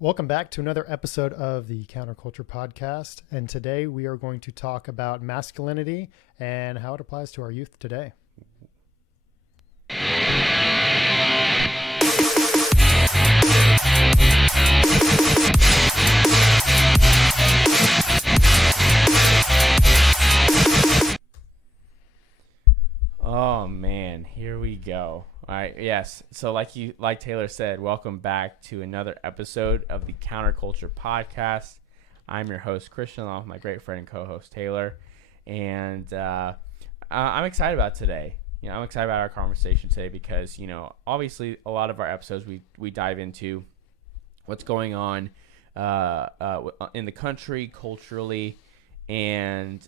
Welcome back to another episode of the Counterculture Podcast. And today we are going to talk about masculinity and how it applies to our youth today. Oh man, here we go. All right, yes. So like Taylor said, welcome back to another episode of the Counterculture Podcast. I'm your host Cristian, along with my great friend and co-host Taylor, and I'm excited about today. I'm excited about our conversation today because obviously a lot of our episodes we dive into what's going on in the country culturally. And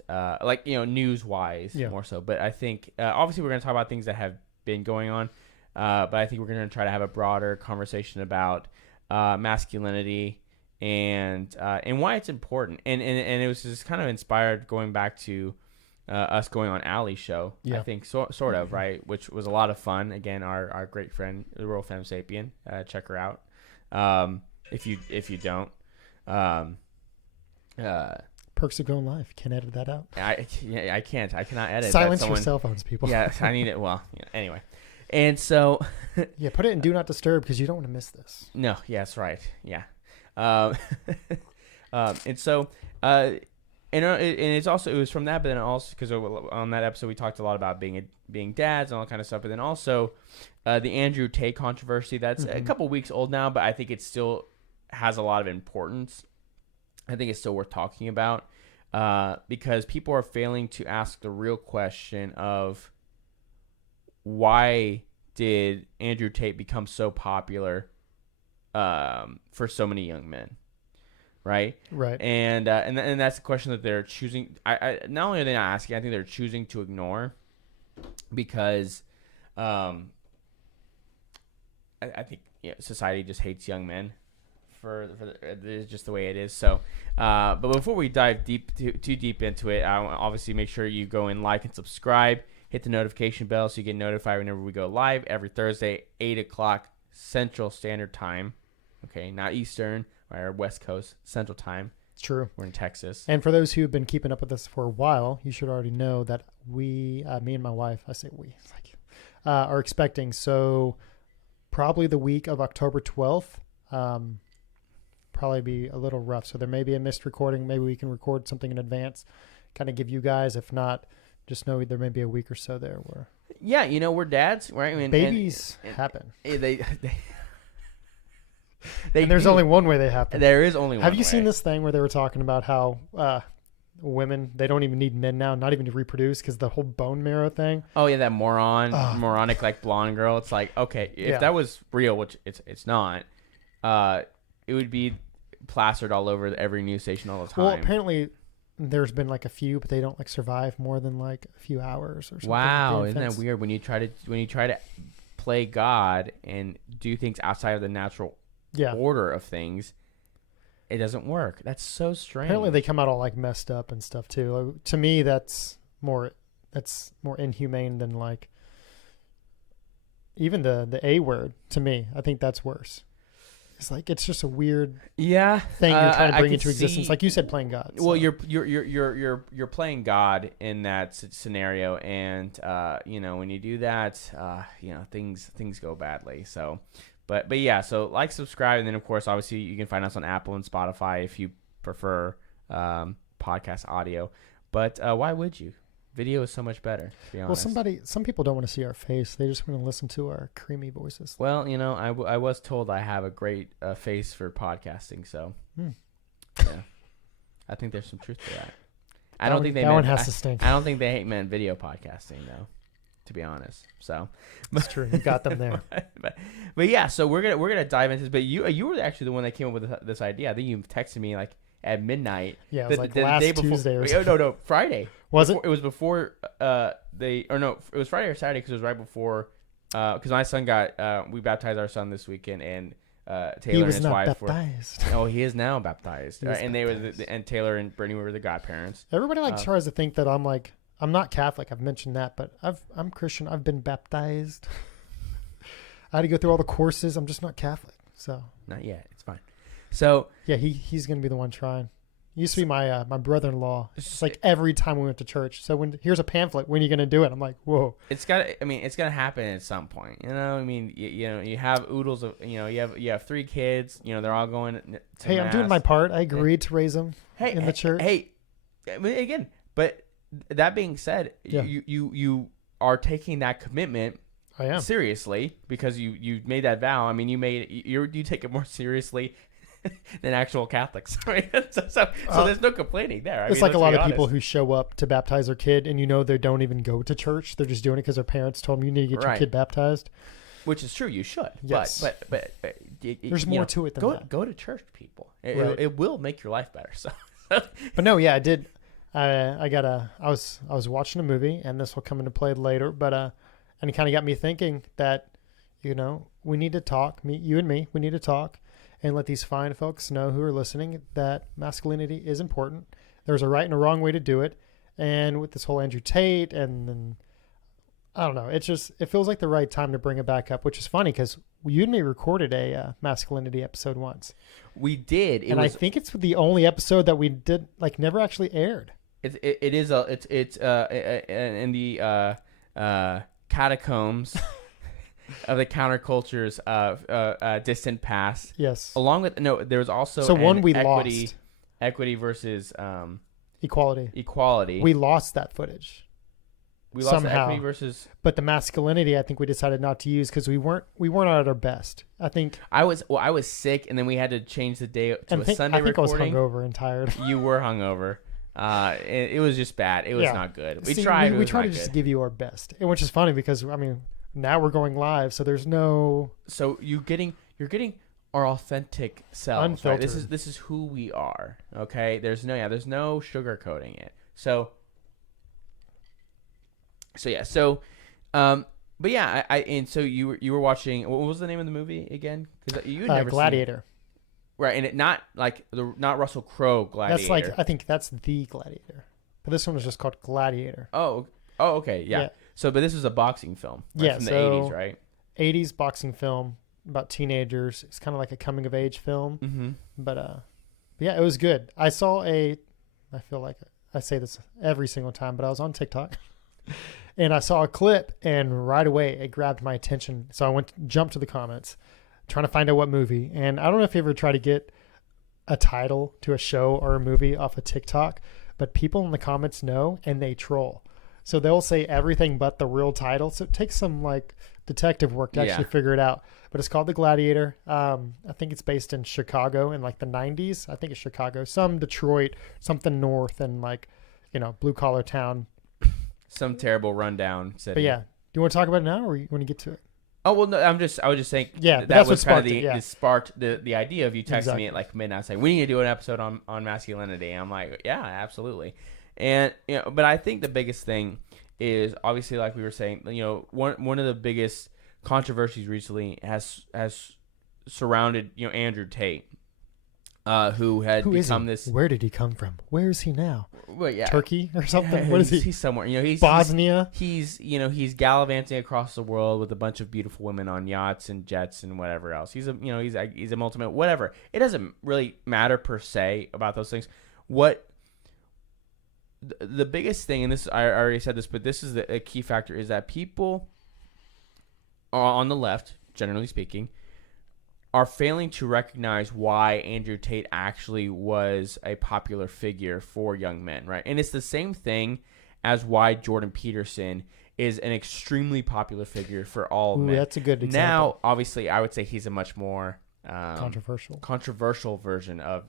news wise, more so. But I think obviously we're going to talk about things that have been going on. But I think we're going to try to have a broader conversation about masculinity and why it's important. And it was just kind of inspired going back to us going on Allie's show. I think sort of, right, which was a lot of fun. Again, our great friend, the Royal Femme Sapien. Check her out if you don't. Perks of going live. Can't edit that out. I can't. I cannot edit. Silence your cell phones, people. Yes, I need it. Well, anyway. And so. Yeah, put it in Do Not Disturb because you don't want to miss this. No, yes, right. Yeah. And so, and it's also, it was from that, but then also, because on that episode, we talked a lot about being dads and all that kind of stuff. But then also the Andrew Tate controversy. That's a couple weeks old now, but I think it still has a lot of importance. I think it's still worth talking about because people are failing to ask the real question of why did Andrew Tate become so popular for so many young men, right? Right. And that's the question that they're choosing. I not only are they not asking, I think they're choosing to ignore because I think society just hates young men. For just the way it is. So, but before we dive too deep into it, I want to obviously make sure you go and like and subscribe. Hit the notification bell so you get notified whenever we go live every Thursday, 8 o'clock Central Standard Time. Okay, not Eastern or West Coast, Central Time. It's true. We're in Texas. And for those who have been keeping up with us for a while, you should already know that me and my wife, I say we, are expecting. So probably the week of October 12th, probably be a little rough. So there may be a missed recording. Maybe we can record something in advance, kind of give you guys. If not, just know there may be a week or so there where. Yeah, we're dads, right? I mean, babies happen. They and there's only one way they happen. There is only one way. Have you seen this thing where they were talking about how women, they don't even need men now, not even to reproduce because the whole bone marrow thing? Oh, yeah, that moronic, like, blonde girl. It's like, okay, if that was real, which it's not, it would be plastered all over every news station all the time. Well, apparently there's been like a few, but they don't like survive more than like a few hours or something. Wow, isn't that weird? When you try to play God and do things outside of the natural order of things, it doesn't work. That's so strange. Apparently they come out all like messed up and stuff too. Like, to me, that's more inhumane than like even the A word. To me, I think that's worse. It's like it's just a weird thing you're trying to bring into existence. Like you said, playing God. So. Well, you're playing God in that scenario, and when you do that, things go badly. So, but yeah. So like, subscribe, and then of course, obviously, you can find us on Apple and Spotify if you prefer podcast audio. But why would you? Video is so much better, to be honest. Well, some people don't want to see our face. They just want to listen to our creamy voices. Well, I was told I have a great face for podcasting, so yeah, I think there's some truth to that. I don't think they hate men video podcasting though, to be honest. So that's true. You got them there. but yeah, so we're gonna dive into this. But you were actually the one that came up with this idea. I think you texted me like at midnight. Yeah, it was like last day before, Tuesday or something. No, Friday. Was it? It was before it was Friday or Saturday because it was right before because my son we baptized our son this weekend, and Taylor and his wife baptized. He is now baptized. And Taylor and Brittany were the godparents. Everybody tries to think that I'm not Catholic. I've mentioned that, but I'm Christian. I've been baptized. I had to go through all the courses. I'm just not Catholic. So not yet. It's fine. So Yeah, he's gonna be the one trying. He used to be my my brother-in-law. It's just like every time we went to church. So here's a pamphlet. When are you gonna do it? I'm like, whoa. it's gonna happen at some point. You know, I mean, you have oodles of, you have 3 kids. You know, they're all going to Hey, mass. I'm doing my part. I agreed to raise them in the church. Hey, I mean, again, but that being said, Yeah. you are taking that commitment I am. seriously because you made that vow. I mean, you take it more seriously than actual Catholics. so there's no complaining there. It's like a lot of people who show up to baptize their kid, and they don't even go to church. They're just doing it because their parents told them you need to get your kid baptized. Which is true. You should. Yes. But there's more to it than that. Go to church, people. Right. It will make your life better. So. But no, yeah, I did. I was watching a movie, and this will come into play later. But and it kind of got me thinking that, we need to talk. You and me, we need to talk. And let these fine folks know who are listening that masculinity is important. There's a right and a wrong way to do it. And with this whole Andrew Tate and then, I don't know, it feels like the right time to bring it back up, which is funny because you and me recorded a masculinity episode once. We did. I think it's the only episode that we did, never actually aired. It's in the catacombs of the counterculture's distant past. Yes. Along with there was also lost. Equity versus equality. We lost that footage. We lost somehow. Equity versus. But the masculinity, I think we decided not to use because we weren't at our best. I think I was sick, and then we had to change the day to a Sunday recording. I think I was hungover and tired. You were hungover. It was just bad. It was not good. We tried to just give you our best, which is funny because now we're going live, so there's no. So you're getting our authentic selves. Right? This is who we are. Okay. There's no sugarcoating it. So yeah. So, but yeah. So you were watching. What was the name of the movie again? Because you had never Gladiator. Seen, right, and it not Russell Crowe Gladiator. That's I think that's the Gladiator, but this one was just called Gladiator. Oh, okay, yeah. So, but this is a boxing film, right, from the 80s, right? 80s boxing film about teenagers. It's kind of like a coming of age film, mm-hmm. but yeah, it was good. I feel like I say this every single time, but I was on TikTok and I saw a clip, and right away it grabbed my attention. So I jumped to the comments, trying to find out what movie. And I don't know if you ever try to get a title to a show or a movie off of TikTok, but people in the comments know, and they troll. So they'll say everything but the real title. So it takes some detective work to actually figure it out. But it's called The Gladiator. I think it's based in Chicago in the 90s. I think it's Chicago, some Detroit, something north, and blue collar town. Some terrible rundown city. But yeah, do you want to talk about it now, or you want to get to it? Oh well, no. I was just saying. Yeah, that was what kind of sparked the idea of you texting me at midnight saying we need to do an episode on masculinity. And I'm like, yeah, absolutely. And but I think the biggest thing is obviously, like we were saying, one of the biggest controversies recently has surrounded Andrew Tate, who become this. Where did he come from? Where is he now? Well, yeah. Turkey or something? Yeah, what is he? He's somewhere. He's Bosnia. He's gallivanting across the world with a bunch of beautiful women on yachts and jets and whatever else. He's a multimillionaire. Whatever. It doesn't really matter per se about those things. What the biggest thing, and this I already said this, but this is a key factor, is that people on the left, generally speaking, are failing to recognize why Andrew Tate actually was a popular figure for young men, right? And it's the same thing as why Jordan Peterson is an extremely popular figure for all men. That's a good example. Now, obviously, I would say he's a much more controversial version of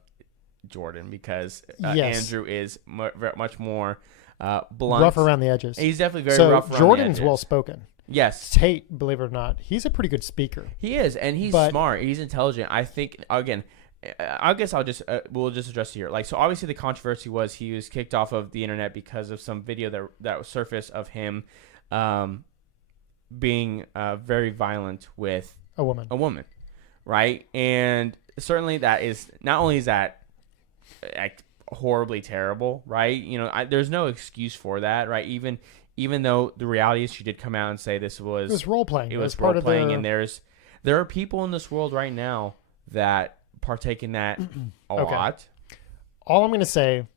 Jordan because Andrew is much more blunt. Rough around the edges. He's definitely very rough around the edges. Jordan's well-spoken. Yes. Tate, believe it or not, he's a pretty good speaker. He is, and he's smart. He's intelligent. I think, again, I guess we'll just address it here. So obviously the controversy was he was kicked off of the internet because of some video that surfaced of him being very violent with a woman, right? And certainly that is, not only is that horribly terrible, right? There's no excuse for that, right? Even though the reality is she did come out and say it was role playing. It was role playing, and there are people in this world right now that partake in that a Okay. lot. All I'm going to say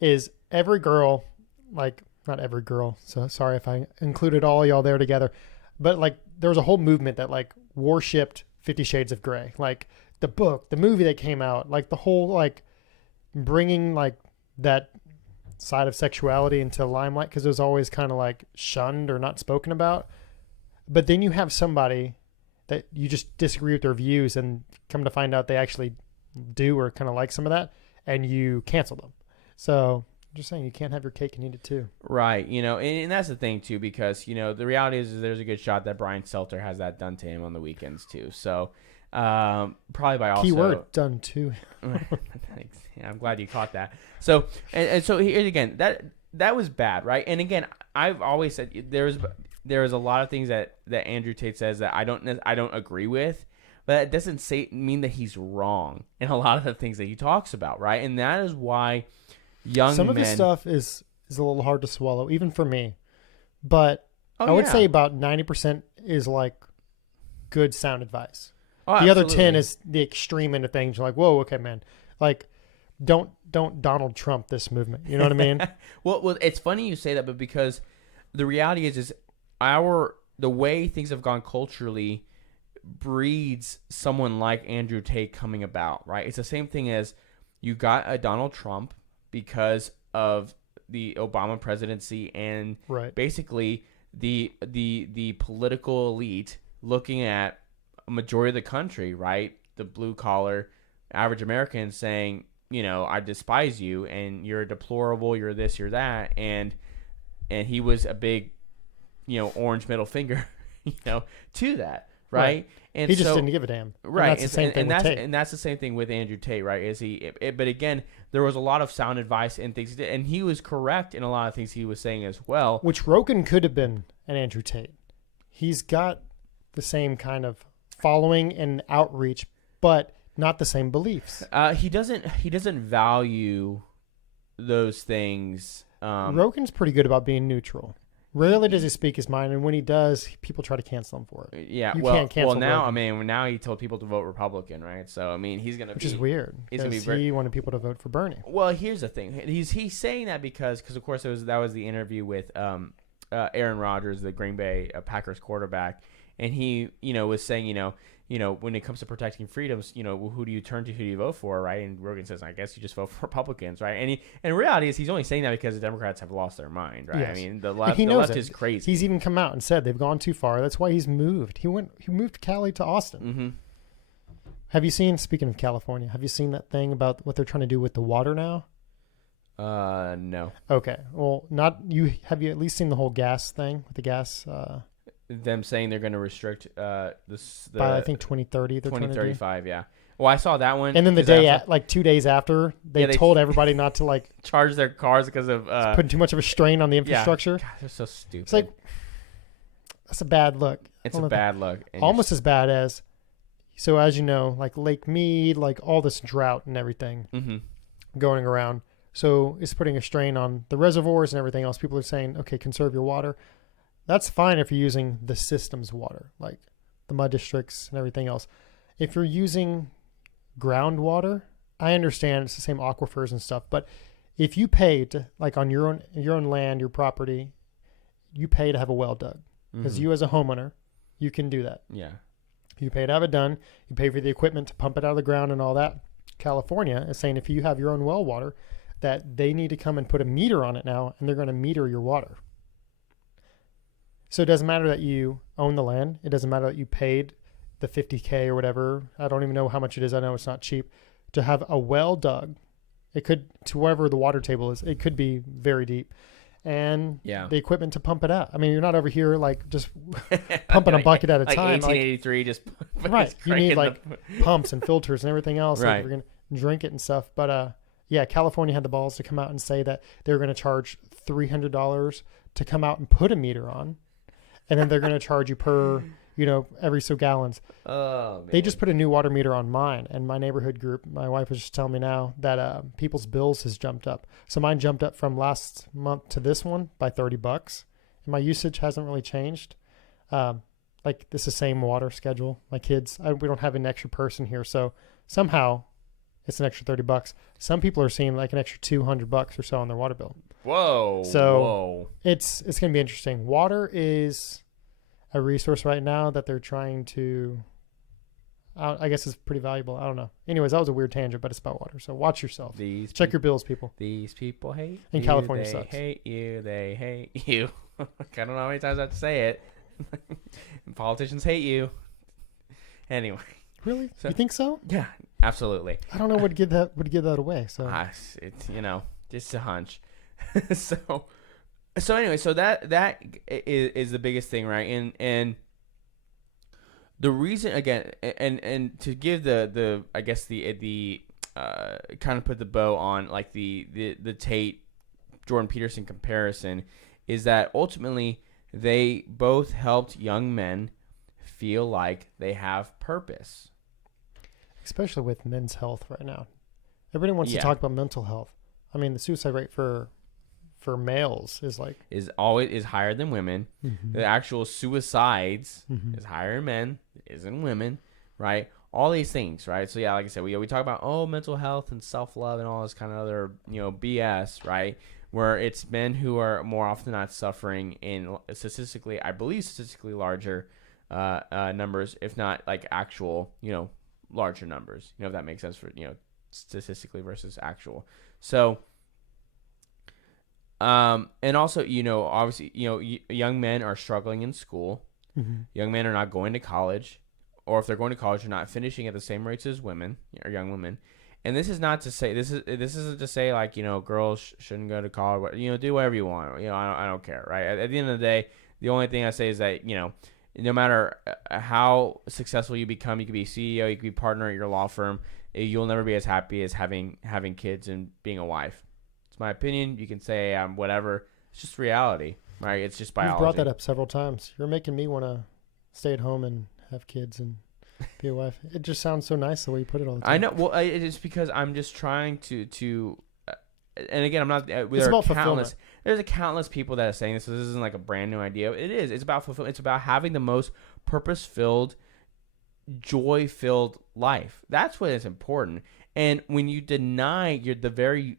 is every girl, like, not every girl, so sorry if I included all y'all there together, but like there was a whole movement that like worshipped 50 Shades of Grey. Like the book, the movie that came out, like the whole like bringing like that side of sexuality into limelight, because it was always kind of like shunned or not spoken about. But then you have somebody that you just disagree with their views and come to find out they actually do or kind of like some of that, and you cancel them. So I'm just saying, you can't have your cake and eat it too. Right. And that's the thing too, because, the reality is there's a good shot that Brian Stelter has that done to him on the weekends too. So probably by also. Keyword, done too. Thanks. Yeah, I'm glad you caught that. So, and so here again, that was bad, right? And again, I've always said there is a lot of things that Andrew Tate says that I don't agree with, but it doesn't mean that he's wrong in a lot of the things that he talks about, right? And that is why some of his stuff is a little hard to swallow, even for me. But I would say about 90% is like good sound advice. Oh, the absolutely. other 10 is the extreme end of things. You're like, whoa, okay, man. Like, don't Donald Trump this movement. You know what I mean? Well, it's funny you say that, but because the reality is the way things have gone culturally breeds someone like Andrew Tate coming about, right? It's the same thing as you got a Donald Trump because of the Obama presidency and basically the political elite looking at a majority of the country, right? The blue collar average American saying, I despise you and you're deplorable, you're this, you're that. And he was a big, orange middle finger, to that. Right. And he just didn't give a damn. Right. And that's the same thing with Tate. And that's the same thing with Andrew Tate, right? But again, there was a lot of sound advice and things he did, and he was correct in a lot of things he was saying as well. Which Rogan could have been an Andrew Tate. He's got the same kind of following and outreach, but not the same beliefs. He doesn't value those things. Rogan's pretty good about being neutral. Rarely does he speak his mind, and when he does, people try to cancel him for it. Yeah, you can't cancel now, Rogan. now he told people to vote Republican, right? So, he's going to Which is weird, because he wanted people to vote for Bernie. Well, here's the thing. He's saying that because of course, that was the interview with Aaron Rodgers, the Green Bay Packers quarterback, and he, was saying, when it comes to protecting freedoms, who do you turn to? Who do you vote for, right? And Rogan says, I guess you just vote for Republicans, right? And reality is he's only saying that because the Democrats have lost their mind, right? Yes. The left is crazy. He's even come out and said they've gone too far. That's why he's moved. He moved Cali to Austin. Mm-hmm. Have you seen, speaking of California, have you seen that thing about what they're trying to do with the water now? No. Okay. Well, not you. Have you at least seen the whole gas thing with the gas? Them saying they're going to restrict by I think 2030. 2035. Yeah. Well, I saw that one. And then 2 days after, they told everybody not to like charge their cars because of putting too much of a strain on the infrastructure. God, they're so stupid. It's like that's a bad look. It's a bad look. Almost as bad as, so as you know, like Lake Mead, like all this drought and everything going around. So it's putting a strain on the reservoirs and everything else. People are saying, okay, conserve your water. That's fine if you're using the system's water, like the mud districts and everything else. If you're using groundwater, I understand it's the same aquifers and stuff, but if you pay to, like on your own land, your property, you pay to have a well dug. Because you as a homeowner, you can do that. Yeah. You pay to have it done. You pay for the equipment to pump it out of the ground and all that. California is saying if you have your own well water, that they need to come and put a meter on it now, and they're going to meter your water. So it doesn't matter that you own the land. It doesn't matter that you paid the $50K or whatever. I don't even know how much it is. I know it's not cheap to have a well dug. It could, to wherever the water table is, it could be very deep. And the equipment to pump it out. I mean, you're not over here like just pumping a bucket at a time. 1883, just right. You need like pumps and filters and everything else. Right. Like you're going to drink it and stuff. But California had the balls to come out and say that they're going to charge $300 to come out and put a meter on. And then they're going to charge you per, every so gallons. Oh, man. They just put a new water meter on mine. And my neighborhood group, my wife was just telling me now that people's bills has jumped up. So mine jumped up from last month to this one by $30. And my usage hasn't really changed. Like, it's the same water schedule. My kids, we don't have an extra person here. So somehow it's an extra $30. Some people are seeing like an extra $200 or so on their water bill. Whoa. So it's going to be interesting. Water is a resource right now that they're trying to, I guess it's pretty valuable. I don't know. Anyways, that was a weird tangent, but it's about water. So watch yourself. Check your bills, people. These people hate and you. California They sucks. hate you. They hate you. I don't know how many times I have to say it. Politicians hate you. Anyway. Really? So, you think so? Yeah, absolutely. I don't know what give that away. So it's just a hunch. so anyway, so that is the biggest thing, right? And the reason again, and to give the I guess the kind of put the bow on like the Tate Jordan Peterson comparison is that ultimately they both helped young men feel like they have purpose. Especially with men's health right now. Everybody wants to talk about mental health. I mean, the suicide rate for males is higher than women. Mm-hmm. The actual suicides is higher in men, is in women, right? All these things, right? So yeah, like I said, we talk about mental health and self-love and all this kind of other BS, right? Where it's men who are more often than not suffering in statistically larger numbers, if not like actual, larger numbers, if that makes sense for, statistically versus actual. So, and also, obviously, young men are struggling in school. Mm-hmm. Young men are not going to college, or if they're going to college, they're not finishing at the same rates as women or young women. And this is not to say, this isn't to say like, girls shouldn't go to college, do whatever you want. I don't care. Right. At the end of the day, the only thing I say is that, no matter how successful you become, you could be CEO, you could be partner at your law firm, you'll never be as happy as having kids and being a wife. It's my opinion. You can say whatever. It's just reality, right? It's just biology. You've brought that up several times. You're making me want to stay at home and have kids and be a wife. It just sounds so nice the way you put it all the time. I know. Well, it's because I'm just trying to and again, I'm not. It's about fulfillment. There's a countless people that are saying this. So this isn't like a brand new idea. It is. It's about fulfillment. It's about having the most purpose-filled, joy-filled life. That's what is important. And when you deny the very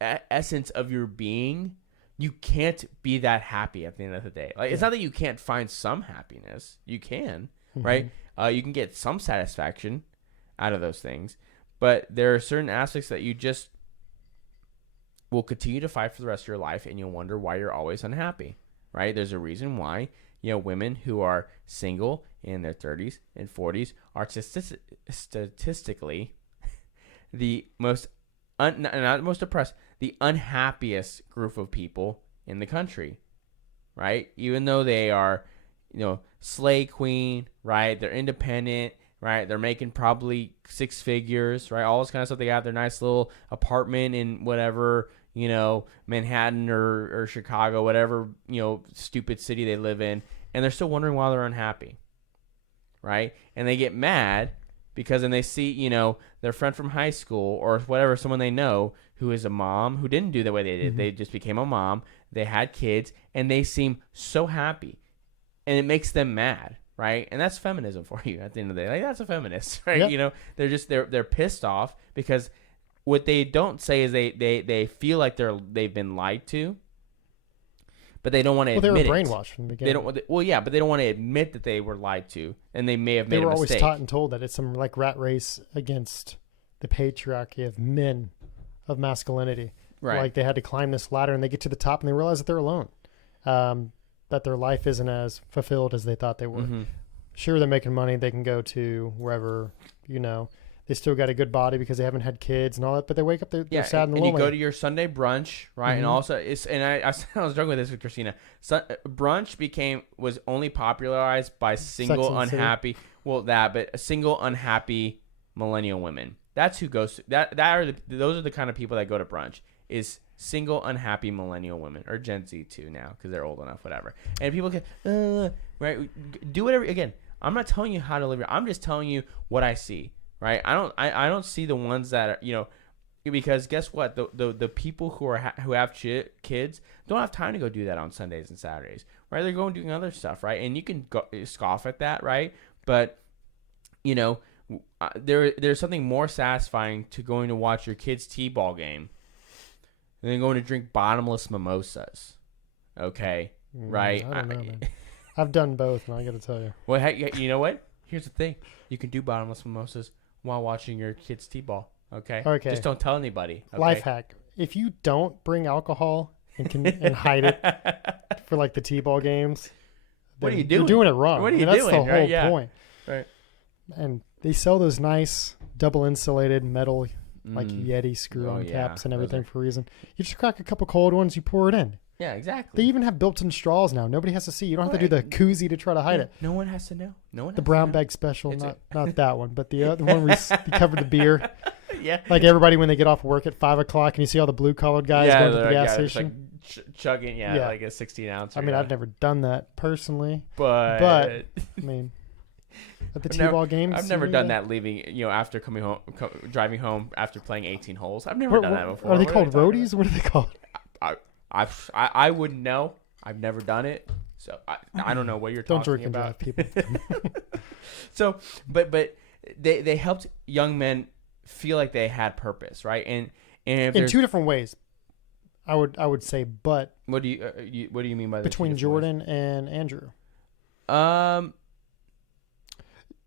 essence of your being, you can't be that happy at the end of the day. Like it's not that you can't find some happiness. You can, right? You can get some satisfaction out of those things. But there are certain aspects that you just will continue to fight for the rest of your life, and you'll wonder why you're always unhappy, right? There's a reason why, women who are single in their 30s and 40s are statistically the most, not most depressed, the unhappiest group of people in the country, right? Even though they are, slay queen, right? They're independent. Right, they're making probably 6 figures, right? All this kind of stuff. They got their nice little apartment in whatever, Manhattan or Chicago, whatever, stupid city they live in, and they're still wondering why they're unhappy, right? And they get mad because then they see, their friend from high school or whatever, someone they know who is a mom who didn't do the way they did. Mm-hmm. They just became a mom. They had kids, and they seem so happy, and it makes them mad. Right, and that's feminism for you at the end of the day. Like that's a feminist, right? Yep. They're pissed off because what they don't say is they feel like they've been lied to, but they don't want to admit it. They were brainwashed from the beginning. But they don't want to admit that they were lied to, and they may have made a mistake. They were always taught and told that it's some like rat race against the patriarchy of men, of masculinity. Right, like they had to climb this ladder, and they get to the top, and they realize that they're alone. That their life isn't as fulfilled as they thought they were. Mm-hmm. Sure, they're making money. They can go to wherever, they still got a good body because they haven't had kids and all that, but they wake up, they're sad and lonely. And you go to your Sunday brunch, right? Mm-hmm. And also, I was joking with this with Christina. Brunch was only popularized by single unhappy, single unhappy millennial women. That's who goes to, those are the kind of people that go to brunch, is single unhappy millennial women, or Gen Z too now because they're old enough, whatever. And people can do whatever. Again, I'm not telling you how to live. I'm just telling you what I see. Right? I don't see the ones that are because guess what? The people who have kids don't have time to go do that on Sundays and Saturdays. Right? They're going doing other stuff. Right? And you can scoff at that. Right? But there's something more satisfying to going to watch your kid's t-ball game than going to drink bottomless mimosas. Okay, right? I don't know, man. I've done both, and I got to tell you. Well, hey, you know what? Here's the thing: you can do bottomless mimosas while watching your kid's t-ball. Okay. Okay. Just don't tell anybody. Okay? Life hack: if you don't bring alcohol and hide it for like the t-ball games, what are you doing? You're doing it wrong. What are you That's doing? the whole point. Right. And they sell those nice double insulated metal like Yeti screw-on caps and everything for a reason. You just crack a couple cold ones, you pour it in. Yeah, exactly. They even have built-in straws now. Nobody has to see. You don't have to do the koozie to try to hide it. No one has to know. No one. The brown bag special, not that one, but the other one we covered the beer. Yeah. Like everybody when they get off work at 5 o'clock and you see all the blue-collared guys going to the gas station. Like chugging, like a 16-ounce. I mean, I've never done that personally, but I mean, at the t-ball games, I've never done that. Leaving, after coming home, driving home after playing 18 holes. I've never done that before. Are they called roadies? What are they called? I wouldn't know. I've never done it, so I don't know what you're talking about. Don't drink and drive, people. So, but they helped young men feel like they had purpose, right? And in two different ways, I would say. But what do you mean by between Jordan and Andrew? I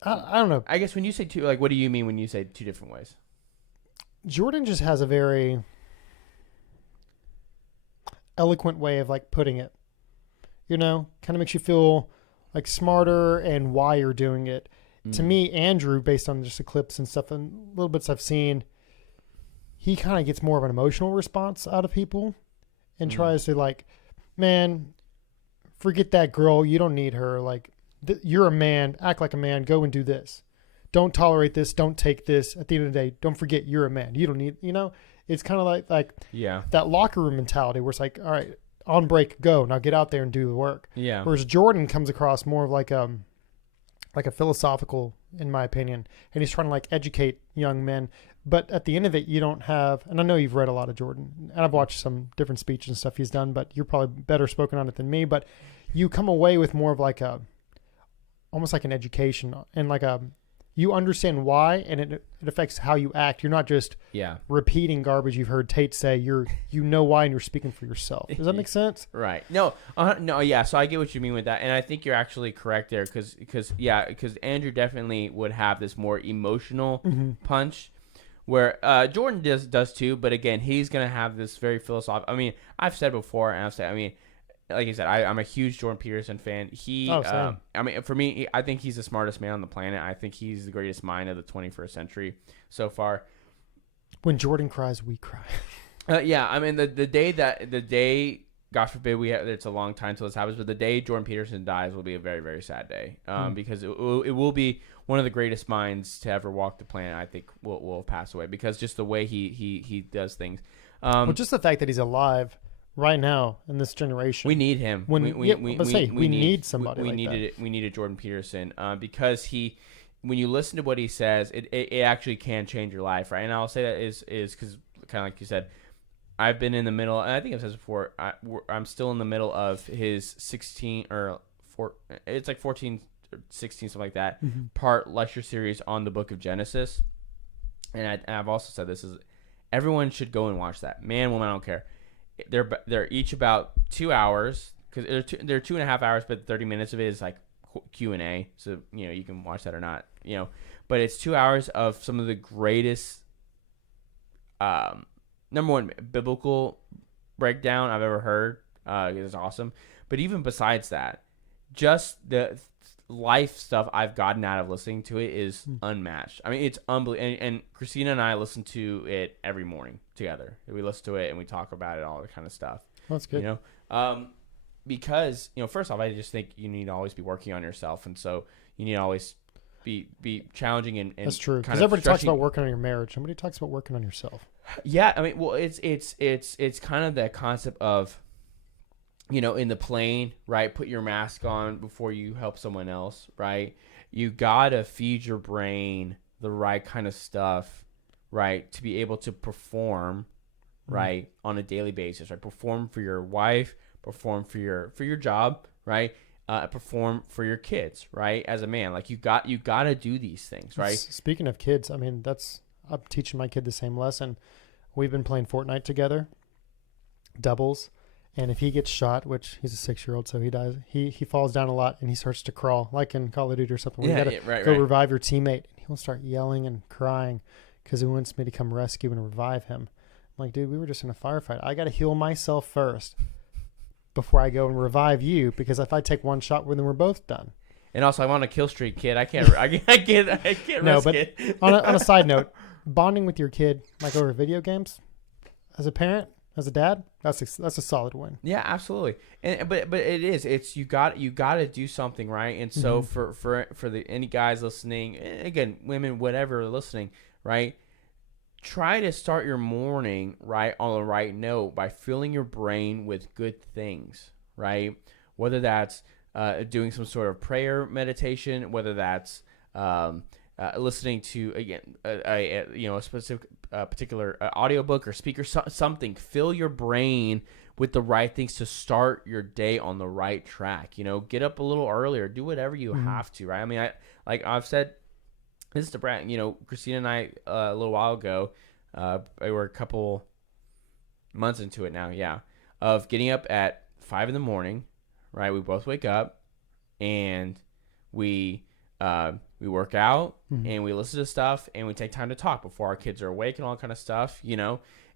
don't know. I guess when you say two, like, what do you mean when you say two different ways? Jordan just has a very eloquent way of like putting it, kind of makes you feel like smarter and why you're doing it. To me, Andrew, based on just the clips and stuff and little bits I've seen, he kind of gets more of an emotional response out of people and tries to like, man, forget that girl. You don't need her. Like, you're a man. Act like a man. Go and do this. Don't tolerate this. Don't take this. At the end of the day, don't forget you're a man. You don't need, it's kind of like that locker room mentality where it's like, all right, on break, go. Now get out there and do the work. Yeah. Whereas Jordan comes across more of like a philosophical, in my opinion, and he's trying to like educate young men. But at the end of it, you don't have, and I know you've read a lot of Jordan, and I've watched some different speeches and stuff he's done, but you're probably better spoken on it than me. But you come away with more of like almost like an education and like you understand why, and it affects how you act. You're not just repeating garbage you've heard Tate say. You know why, and you're speaking for yourself. Does that make sense? Right. No, yeah. So I get what you mean with that, and I think you're actually correct there, because Andrew definitely would have this more emotional punch, where Jordan does too. But again, he's gonna have this very philosophical. I mean, I've said before, and I've said, I mean, like you said, I'm a huge Jordan Peterson fan. I mean, for me, I think he's the smartest man on the planet. I think he's the greatest mind of the 21st century so far. When Jordan cries, we cry. Yeah, I mean, the day, God forbid, it's a long time until this happens, but the day Jordan Peterson dies will be a very, very sad day, because it will be one of the greatest minds to ever walk the planet. I think will pass away because just the way he does things. Well, just the fact that he's alive right now in this generation, we need him. We need somebody. We needed Jordan Peterson because when you listen to what he says, it actually can change your life, right? And I'll say that is because kind of like you said, I've been in the middle, and I think I've said this before. I'm still in the middle of his 16 or 4. It's like 14, or 16, something like that. Part lecture series on the Book of Genesis, and I've also said this is everyone should go and watch that. Man, woman, I don't care. They're each about 2 hours because they're 2.5 hours, but 30 minutes of it is like Q&A. So you can watch that or not. But it's 2 hours of some of the greatest, number one, biblical breakdown I've ever heard. It's awesome. But even besides that, just the life stuff I've gotten out of listening to it is unmatched. I mean, it's unbelievable. And Christina and I listen to it every morning together. We listen to it and we talk about it, all that kind of stuff. That's good. Because first off, I just think you need to always be working on yourself, and so you need to always be challenging and that's true. Because everybody talks about working on your marriage. Nobody talks about working on yourself. Yeah, I mean, well, it's kind of that concept of, in the plane, right? Put your mask on before you help someone else, right? You gotta feed your brain the right kind of stuff, right, to be able to perform, right, on a daily basis, right? Perform for your wife, perform for your job, right? perform for your kids, right? As a man, like you got to do these things, right? Speaking of kids, I mean, I'm teaching my kid the same lesson. We've been playing Fortnite together, doubles, and if he gets shot, which he's a 6-year-old, so he dies, he falls down a lot and he starts to crawl, like in Call of Duty or something. You gotta go revive your teammate. He'll start yelling and crying because he wants me to come rescue and revive him. I'm like, dude, we were just in a firefight. I got to heal myself first before I go and revive you, because if I take one shot, then we're both done. And also, I'm on a kill streak, kid. I can't No, risk but it. on a side note, bonding with your kid, like over video games, as a parent, as a dad, that's a solid win. Yeah, absolutely. And but it's you got to do something, right? And so for any guys listening, again, women, whatever are listening, right? Try to start your morning right on the right note by filling your brain with good things, right? Whether that's doing some sort of prayer meditation, whether that's listening to a specific particular audiobook or speaker, something. Fill your brain with the right things to start your day on the right track. Get up a little earlier, do whatever you have to, right? I mean, I've said this to Brad. Christina and I a little while ago, we were a couple months into it now, of getting up at 5 a.m, right? We both wake up and we work out and we listen to stuff and we take time to talk before our kids are awake and all that kind of stuff,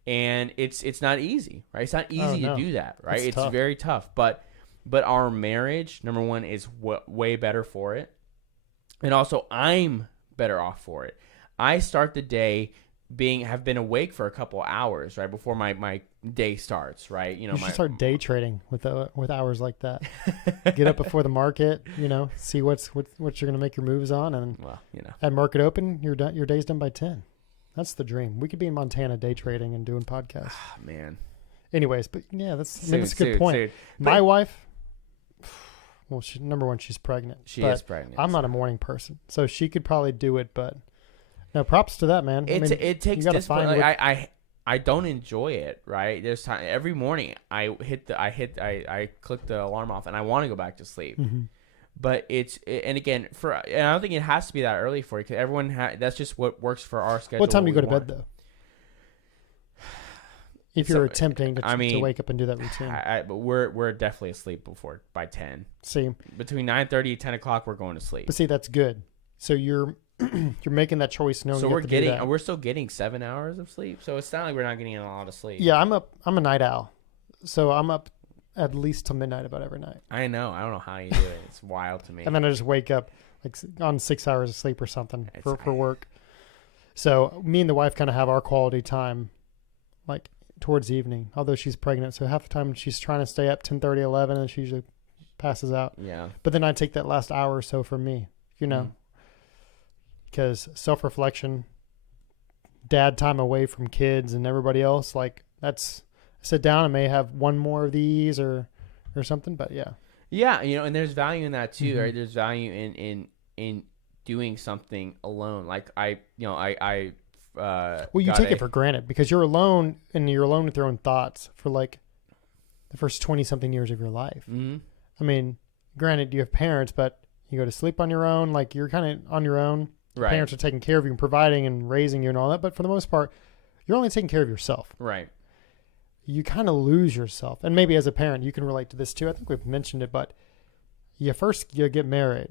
and it's not easy, right? It's not easy to do that, right? It's tough. Very tough, but our marriage, number one, is way better for it. And also I'm better off for it. I start the day have been awake for a couple hours, right, before my day starts, right? You should start day trading with hours like that. Get up before the market, see what you're going to make your moves on, and at market open, your day's done by 10. That's the dream. We could be in Montana day trading and doing podcasts. Man. Anyways, but yeah, that's a good point. My wife, well, number one, she's pregnant. She is pregnant. I'm not a morning person, so she could probably do it, but no, props to that, man. It takes discipline. I don't enjoy it, right? There's time every morning I click the alarm off and I want to go back to sleep. But and I don't think it has to be that early for you, because everyone that's just what works for our schedule. What time do you go to bed though? If you're attempting to wake up and do that routine. But we're definitely asleep by 10. See, between 9:30 and 10 o'clock, we're going to sleep. But see, that's good. So you're making that choice knowing. So we're still getting 7 hours of sleep. So it's not like we're not getting a lot of sleep. Yeah, I'm a night owl, so I'm up at least till midnight about every night. I know. I don't know how you do it. It's wild to me. And then I just wake up like on 6 hours of sleep or something for work. So me and the wife kind of have our quality time, like towards the evening. Although she's pregnant, so half the time she's trying to stay up 10:30, 11, and she usually passes out. Yeah. But then I take that last hour or so for me, because self-reflection, dad time away from kids and everybody else, like that's, sit down and may have one more of these or something, but yeah. Yeah, and there's value in that too, right? There's value in doing something alone. Like well, you take it for granted because you're alone and you're alone with your own thoughts for like the first 20-something years of your life. I mean, granted, you have parents, but you go to sleep on your own. Like you're kind of on your own. Right. Parents are taking care of you and providing and raising you and all that. But for the most part, you're only taking care of yourself. Right. You kind of lose yourself. And maybe as a parent, you can relate to this too. I think we've mentioned it, but you get married.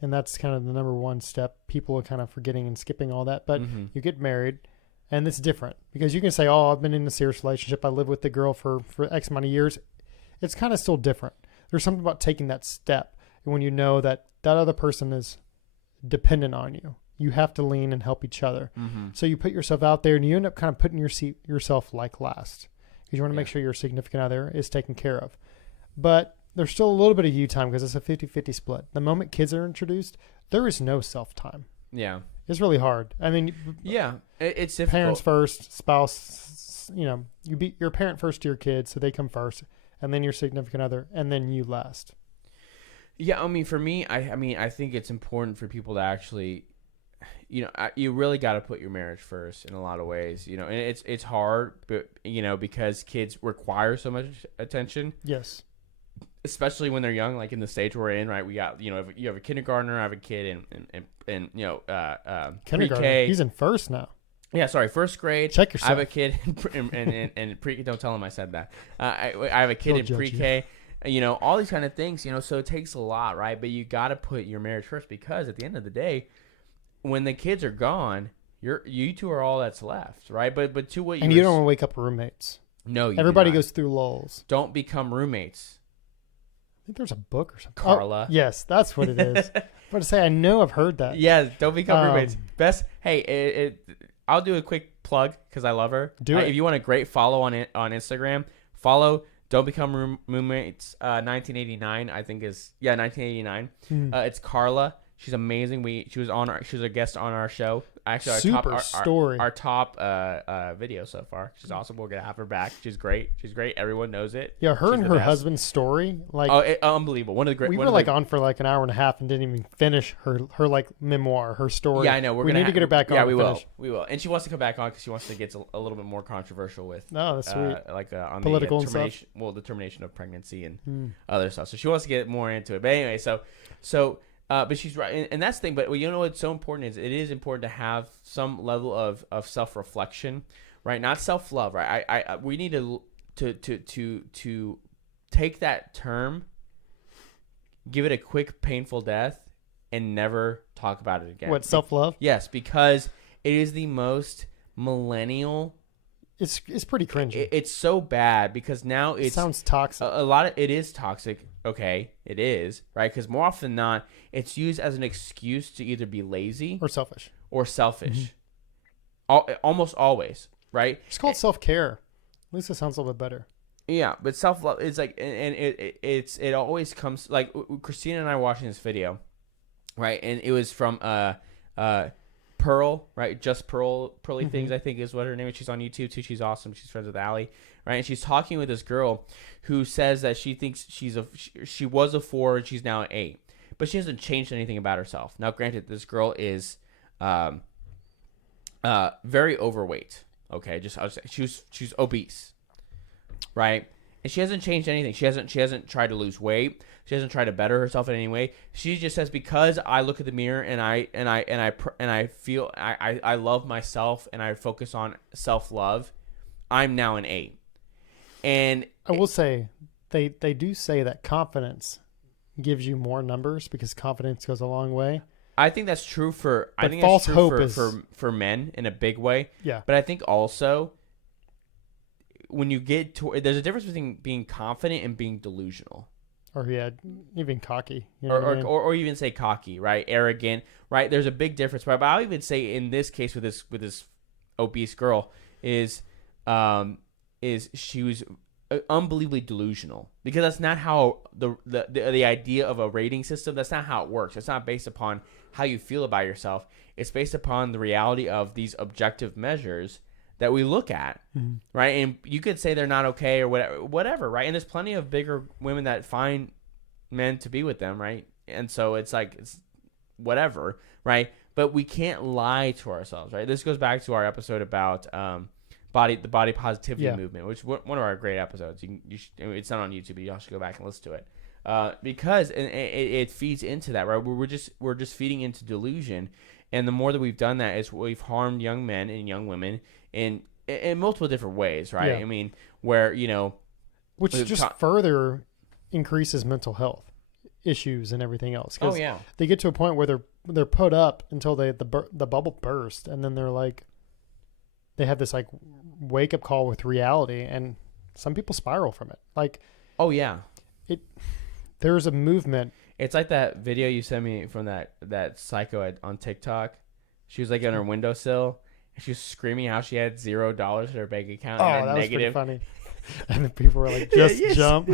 And that's kind of the number one step. People are kind of forgetting and skipping all that. But you get married, and it's different. Because you can say, oh, I've been in a serious relationship. I live with the girl for X amount of years. It's kind of still different. There's something about taking that step. And when you know that other person is dependent on you, you have to lean and help each other. So you put yourself out there, and you end up kind of putting yourself like last. Because you want to make sure your significant other is taken care of. But there's still a little bit of you time because it's a 50-50 split. The moment kids are introduced, there is no self-time. Yeah. It's really hard. I mean, yeah, it's difficult. Parents first, spouse, you be your parent first to your kids, so they come first, and then your significant other, and then you last. Yeah, I mean, for me, I think it's important for people to actually, you really got to put your marriage first in a lot of ways, and it's hard, but, because kids require so much attention. Yes. especially when they're young, like in the stage we're in, right? We got, you have a kindergartner, I have a kid in Kindergarten. pre-K. He's in first now. Yeah, sorry, first grade. Check yourself. I have a kid in pre. Don't tell him I said that. I have a kid He'll in judge pre-K. All these kind of things. So it takes a lot, right? But you got to put your marriage first, because at the end of the day, when the kids are gone, you two are all that's left, right? But to what you and you don't want to wake up roommates. No, you everybody do not. goes through lulls. Don't become roommates. I think there's a book or something. Carla. Oh, yes, that's what it is. But to say, I know I've heard that. Yeah, don't become roommates. Best. Hey, I'll do a quick plug because I love her. Do it. If you want a great follow on Instagram, follow Don't Become Roommates 1989. I think is 1989. It's Carla. She's amazing. She was a guest on our show. Actually, our top video so far. She's awesome. We're gonna have her back. She's great. Everyone knows it. Yeah, her She's and the her best. husband's story, unbelievable. One of the great. We were on for like an hour and a half and didn't even finish her like memoir, her story. Yeah, I know. We need to get her back on. Yeah, we will. And she wants to come back on because she wants to get a little bit more controversial with. Oh, that's sweet. On political the termination. The termination of pregnancy and other stuff. So she wants to get more into it. But anyway, so. But she's right, and that's the thing. But what's so important is it is important to have some level of self-reflection, right? Not self-love, right? We need to take that term, give it a quick, painful death, and never talk about it again. What, self-love? Yes, because it is the most millennial. It's pretty cringy. It's so bad because now it sounds toxic. A lot of it is toxic. Okay, it is, right? Because more often than not, it's used as an excuse to either be lazy or selfish. Almost always, right? It's called self-care. At least it sounds a little bit better. Yeah, but self-love is like, and it always comes like Christina and I watching this video, right? And it was from Pearl, right? Just Pearly Things, I think is what her name is. She's on YouTube too. She's awesome. She's friends with Allie, right? And she's talking with this girl who says that she thinks she was a 4 and she's now an 8, but she hasn't changed anything about herself. Now, granted, this girl is very overweight. Okay, I'll just say she's obese, right? And she hasn't changed anything. She hasn't tried to lose weight. She hasn't tried to better herself in any way. She just says, because I look at the mirror and I feel I love myself and I focus on self-love, I'm now an 8. And I will say they do say that confidence gives you more numbers because confidence goes a long way. I think that's true for for men in a big way. Yeah. But I think also when you get to, there's a difference between being confident and being delusional. Or even cocky. Or even say cocky, right? Arrogant, right? There's a big difference. But I'll even say in this case with this obese girl is she was unbelievably delusional, because that's not how the idea of a rating system, that's not how it works. It's not based upon how you feel about yourself. It's based upon the reality of these objective measures that we look at, right? And you could say they're not okay or whatever, right? And there's plenty of bigger women that find men to be with them, right? And so it's whatever, right? But we can't lie to ourselves, right? This goes back to our episode about the body positivity movement, which one of our great episodes. It's not on YouTube, but y'all should go back and listen to it, because it feeds into that, right? We're just feeding into delusion, and the more that we've done that, is we've harmed young men and young women in multiple different ways, right? Yeah. I mean, where which just further increases mental health issues and everything else. Oh yeah, they get to a point where they're put up until the bubble burst, and then they're like, they have this like wake up call with reality, and some people spiral from it. Like, oh yeah, there's a movement. It's like that video you sent me from that psycho on TikTok. She was like on her windowsill. She was screaming how she had $0 in her bank account. And that negative. Was pretty funny. And the people were like, just jump.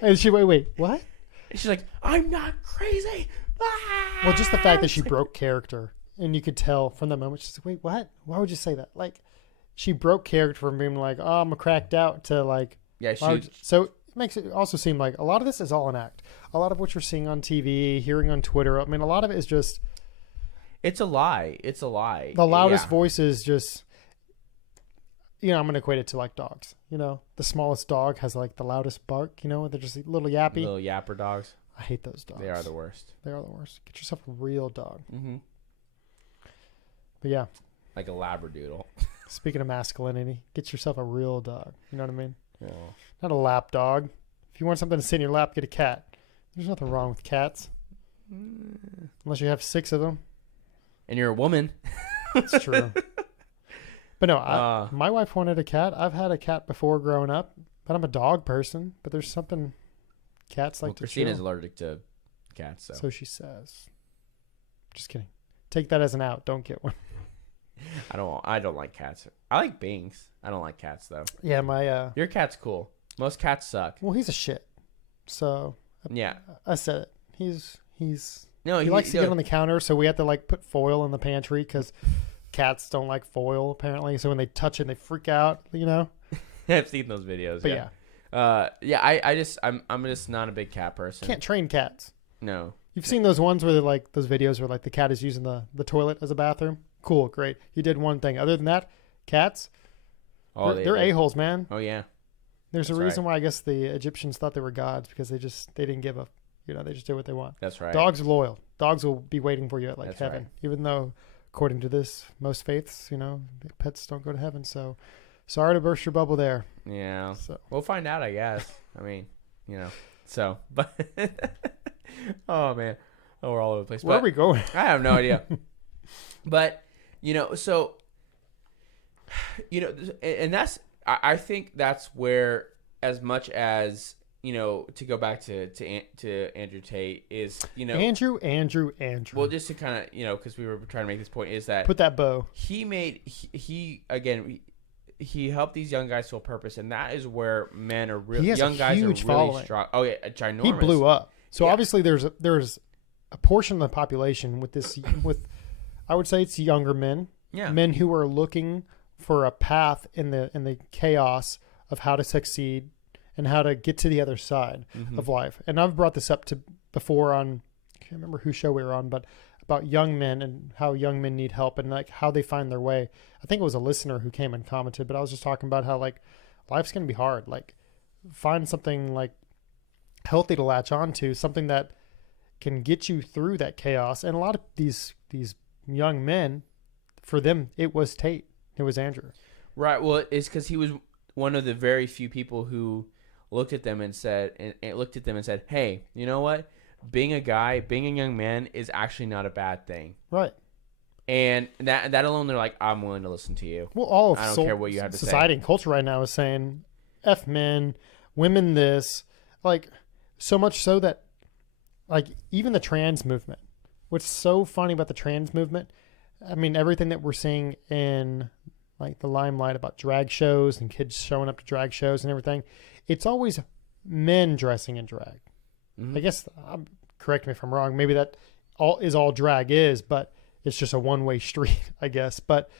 And she, wait, what? And she's like, I'm not crazy. Ah! Well, just the fact that she broke character. And you could tell from that moment, she's like, wait, what? Why would you say that? Like, she broke character from being like, oh, I'm cracked out, to like. Yeah, so it makes it also seem like a lot of this is all an act. A lot of what you're seeing on TV, hearing on Twitter, I mean, a lot of it is just. It's a lie. The loudest voices just I'm going to equate it to like dogs. The smallest dog has like the loudest bark, they're just a little yappy. Little yapper dogs. I hate those dogs. They are the worst. They are the worst. Get yourself a real dog. Mm-hmm. But yeah. Like a labradoodle. Speaking of masculinity, get yourself a real dog. You know what I mean? Yeah. Not a lap dog. If you want something to sit in your lap, get a cat. There's nothing wrong with cats. Unless you have 6 of them. And you're a woman. It's true. But no, my wife wanted a cat. I've had a cat before growing up, but I'm a dog person. But there's something cats like to Cristian chew. is allergic to cats, So she says. Just kidding. Take that as an out. Don't get one. I don't like cats. I like beings. I don't like cats though. Yeah, my Your cat's cool. Most cats suck. well, he's a shit. So Yeah. I said it. He to likes to get on the counter, so we have to like put foil in the pantry because cats don't like foil apparently. So when they touch it, they freak out. I've seen those videos. But I'm just not a big cat person. Can't train cats. No. You've seen those ones where they're like those videos where like the cat is using the toilet as a bathroom. Cool, great. You did one thing. Other than that, cats, they're a-holes, man. Oh yeah. There's a reason why I guess the Egyptians thought they were gods because they didn't give a, they just did what they want. That's right. Dogs are loyal. Dogs will be waiting for you at That's heaven, right. even though according to most faiths, pets don't go to heaven. So sorry to burst your bubble there. Yeah. So We'll find out, I guess. I mean, so, but, oh man. Oh, we're all over the place. Where are we going? I have no idea. But, so, and I think that's where, as much as, to go back to Andrew Tate is, Andrew. Well, just to kind of, because we were trying to make this point is that Put that bow. he helped these young guys feel purpose, and that is where men are really, young guys are really following. strong. Oh yeah, ginormous. He blew up. So Yeah. obviously there's a portion of the population with I would say it's younger men. Yeah. Men who are looking for a path in the chaos of how to succeed and how to get to the other side of life. And I've brought this up before on, I can't remember whose show we were on, but about young men and how young men need help and like how they find their way. I think it was a listener who came and commented, but I was just talking about how like life's going to be hard. Like find something like healthy to latch onto, something that can get you through that chaos. And a lot of these young men, for them, it was Tate. It was Andrew. Right. Well, it's because he was one of the very few people who looked at them and said, "Hey, you know what? Being a young man is actually not a bad thing." Right. And that alone, they're like, "I'm willing to listen to you." Well, all of I don't care what you have to say. Society and culture right now is saying, "F men, women this," like so much so that, like even the trans movement. What's so funny about the trans movement? I mean, everything that we're seeing in like the limelight about drag shows and kids showing up to drag shows and everything, it's always men dressing in drag. I guess, correct me if I'm wrong, maybe that all drag is, but it's just a one-way street, I guess. But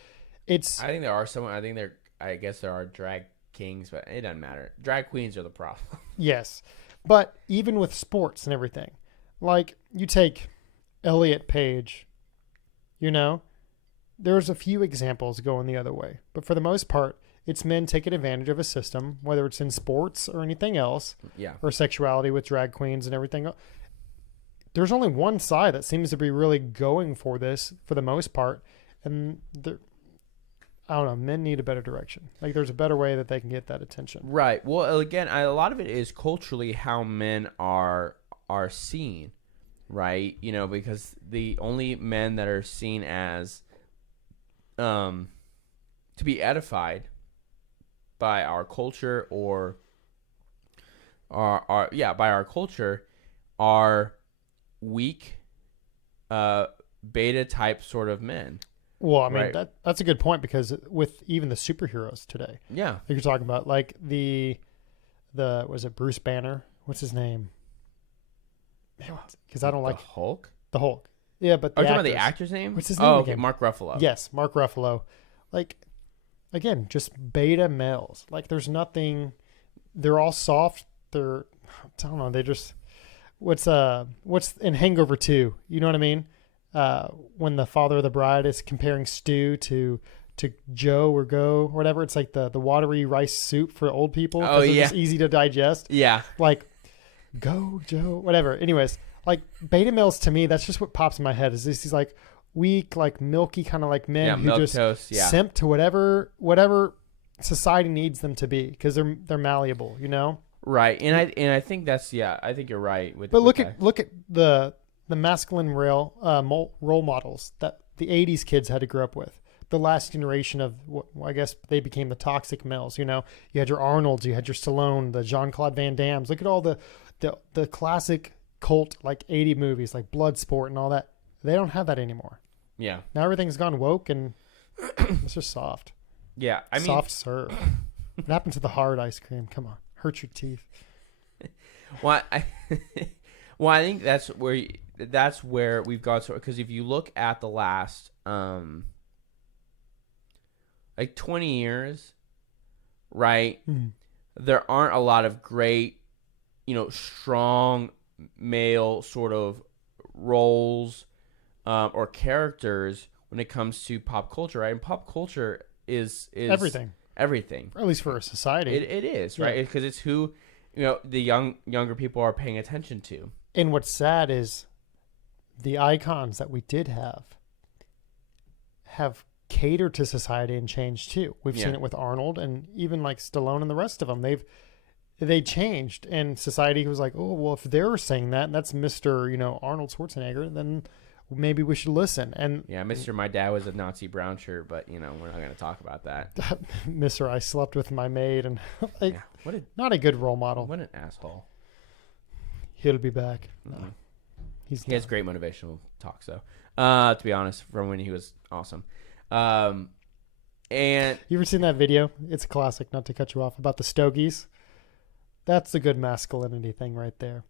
it's... I think there are some, I guess there are drag kings, but it doesn't matter. Drag queens are the problem. Yes. But even with sports and everything, like you take Elliot Page, there's a few examples going the other way. But for the most part, it's men taking advantage of a system, whether it's in sports or anything else, or sexuality with drag queens and everything. There's only one side that seems to be really going for this for the most part. And I don't know, men need a better direction. Like there's a better way that they can get that attention. Right. Well, again, a lot of it is culturally how men are seen, right? Because the only men that are seen as to be edified by our culture or by our culture are weak beta type sort of men. Well, I mean, right. that's a good point because with even the superheroes today, yeah, you're talking about like was it Bruce Banner? What's his name? Because I don't like Hulk. The Hulk. Yeah, but are you talking about the actor's name? What's his name? Oh, okay, again? Mark Ruffalo. Yes, Mark Ruffalo. Like, again, just beta males. Like, there's nothing. They're all soft. I don't know. They just what's in Hangover 2? You know what I mean? When the father of the bride is comparing Stu to to Joe or Go or whatever. It's like the watery rice soup for old people. Oh, they're yeah. just easy to digest. Yeah. Like, Go Joe, whatever. Anyways, like beta males to me, that's just what pops in my head. Is these like weak, like milky kind of like men who just simp to whatever society needs them to be because they're malleable, you know. Right, and I think that's I think you're right. But look at the masculine role models that the '80s kids had to grow up with. The last generation of I guess they became the toxic males. You know, you had your Arnolds, you had your Stallone, the Jean-Claude Van Dammes. Look at all the classic cult like '80 movies like Bloodsport and all that. They don't have that anymore. Yeah. Now everything's gone woke and it's just soft. Yeah, I mean, soft serve. What happened to the hard ice cream? Come on, hurt your teeth. Well, I think that's where we've gone. So, because if you look at the last like 20 years, right, there aren't a lot of great, strong male sort of roles or characters when it comes to pop culture, right? And pop culture is everything, or at least for a society. It is, right? Because it's who the younger people are paying attention to. And what's sad is the icons that we did have catered to society and changed too. We've seen it with Arnold and even like Stallone and the rest of them. They changed, and society was like, oh well, if they're saying that, and that's Mr. Arnold Schwarzenegger, then maybe we should listen. And Mr. My dad was a Nazi brown shirt, but we're not going to talk about that. Mr. I slept with my maid, and not a good role model. What an asshole. He'll be back. Mm-hmm. He has great motivational talks, though. To be honest, from when he was awesome. And you ever seen that video? It's a classic. Not to cut you off, about the stogies. That's a good masculinity thing right there.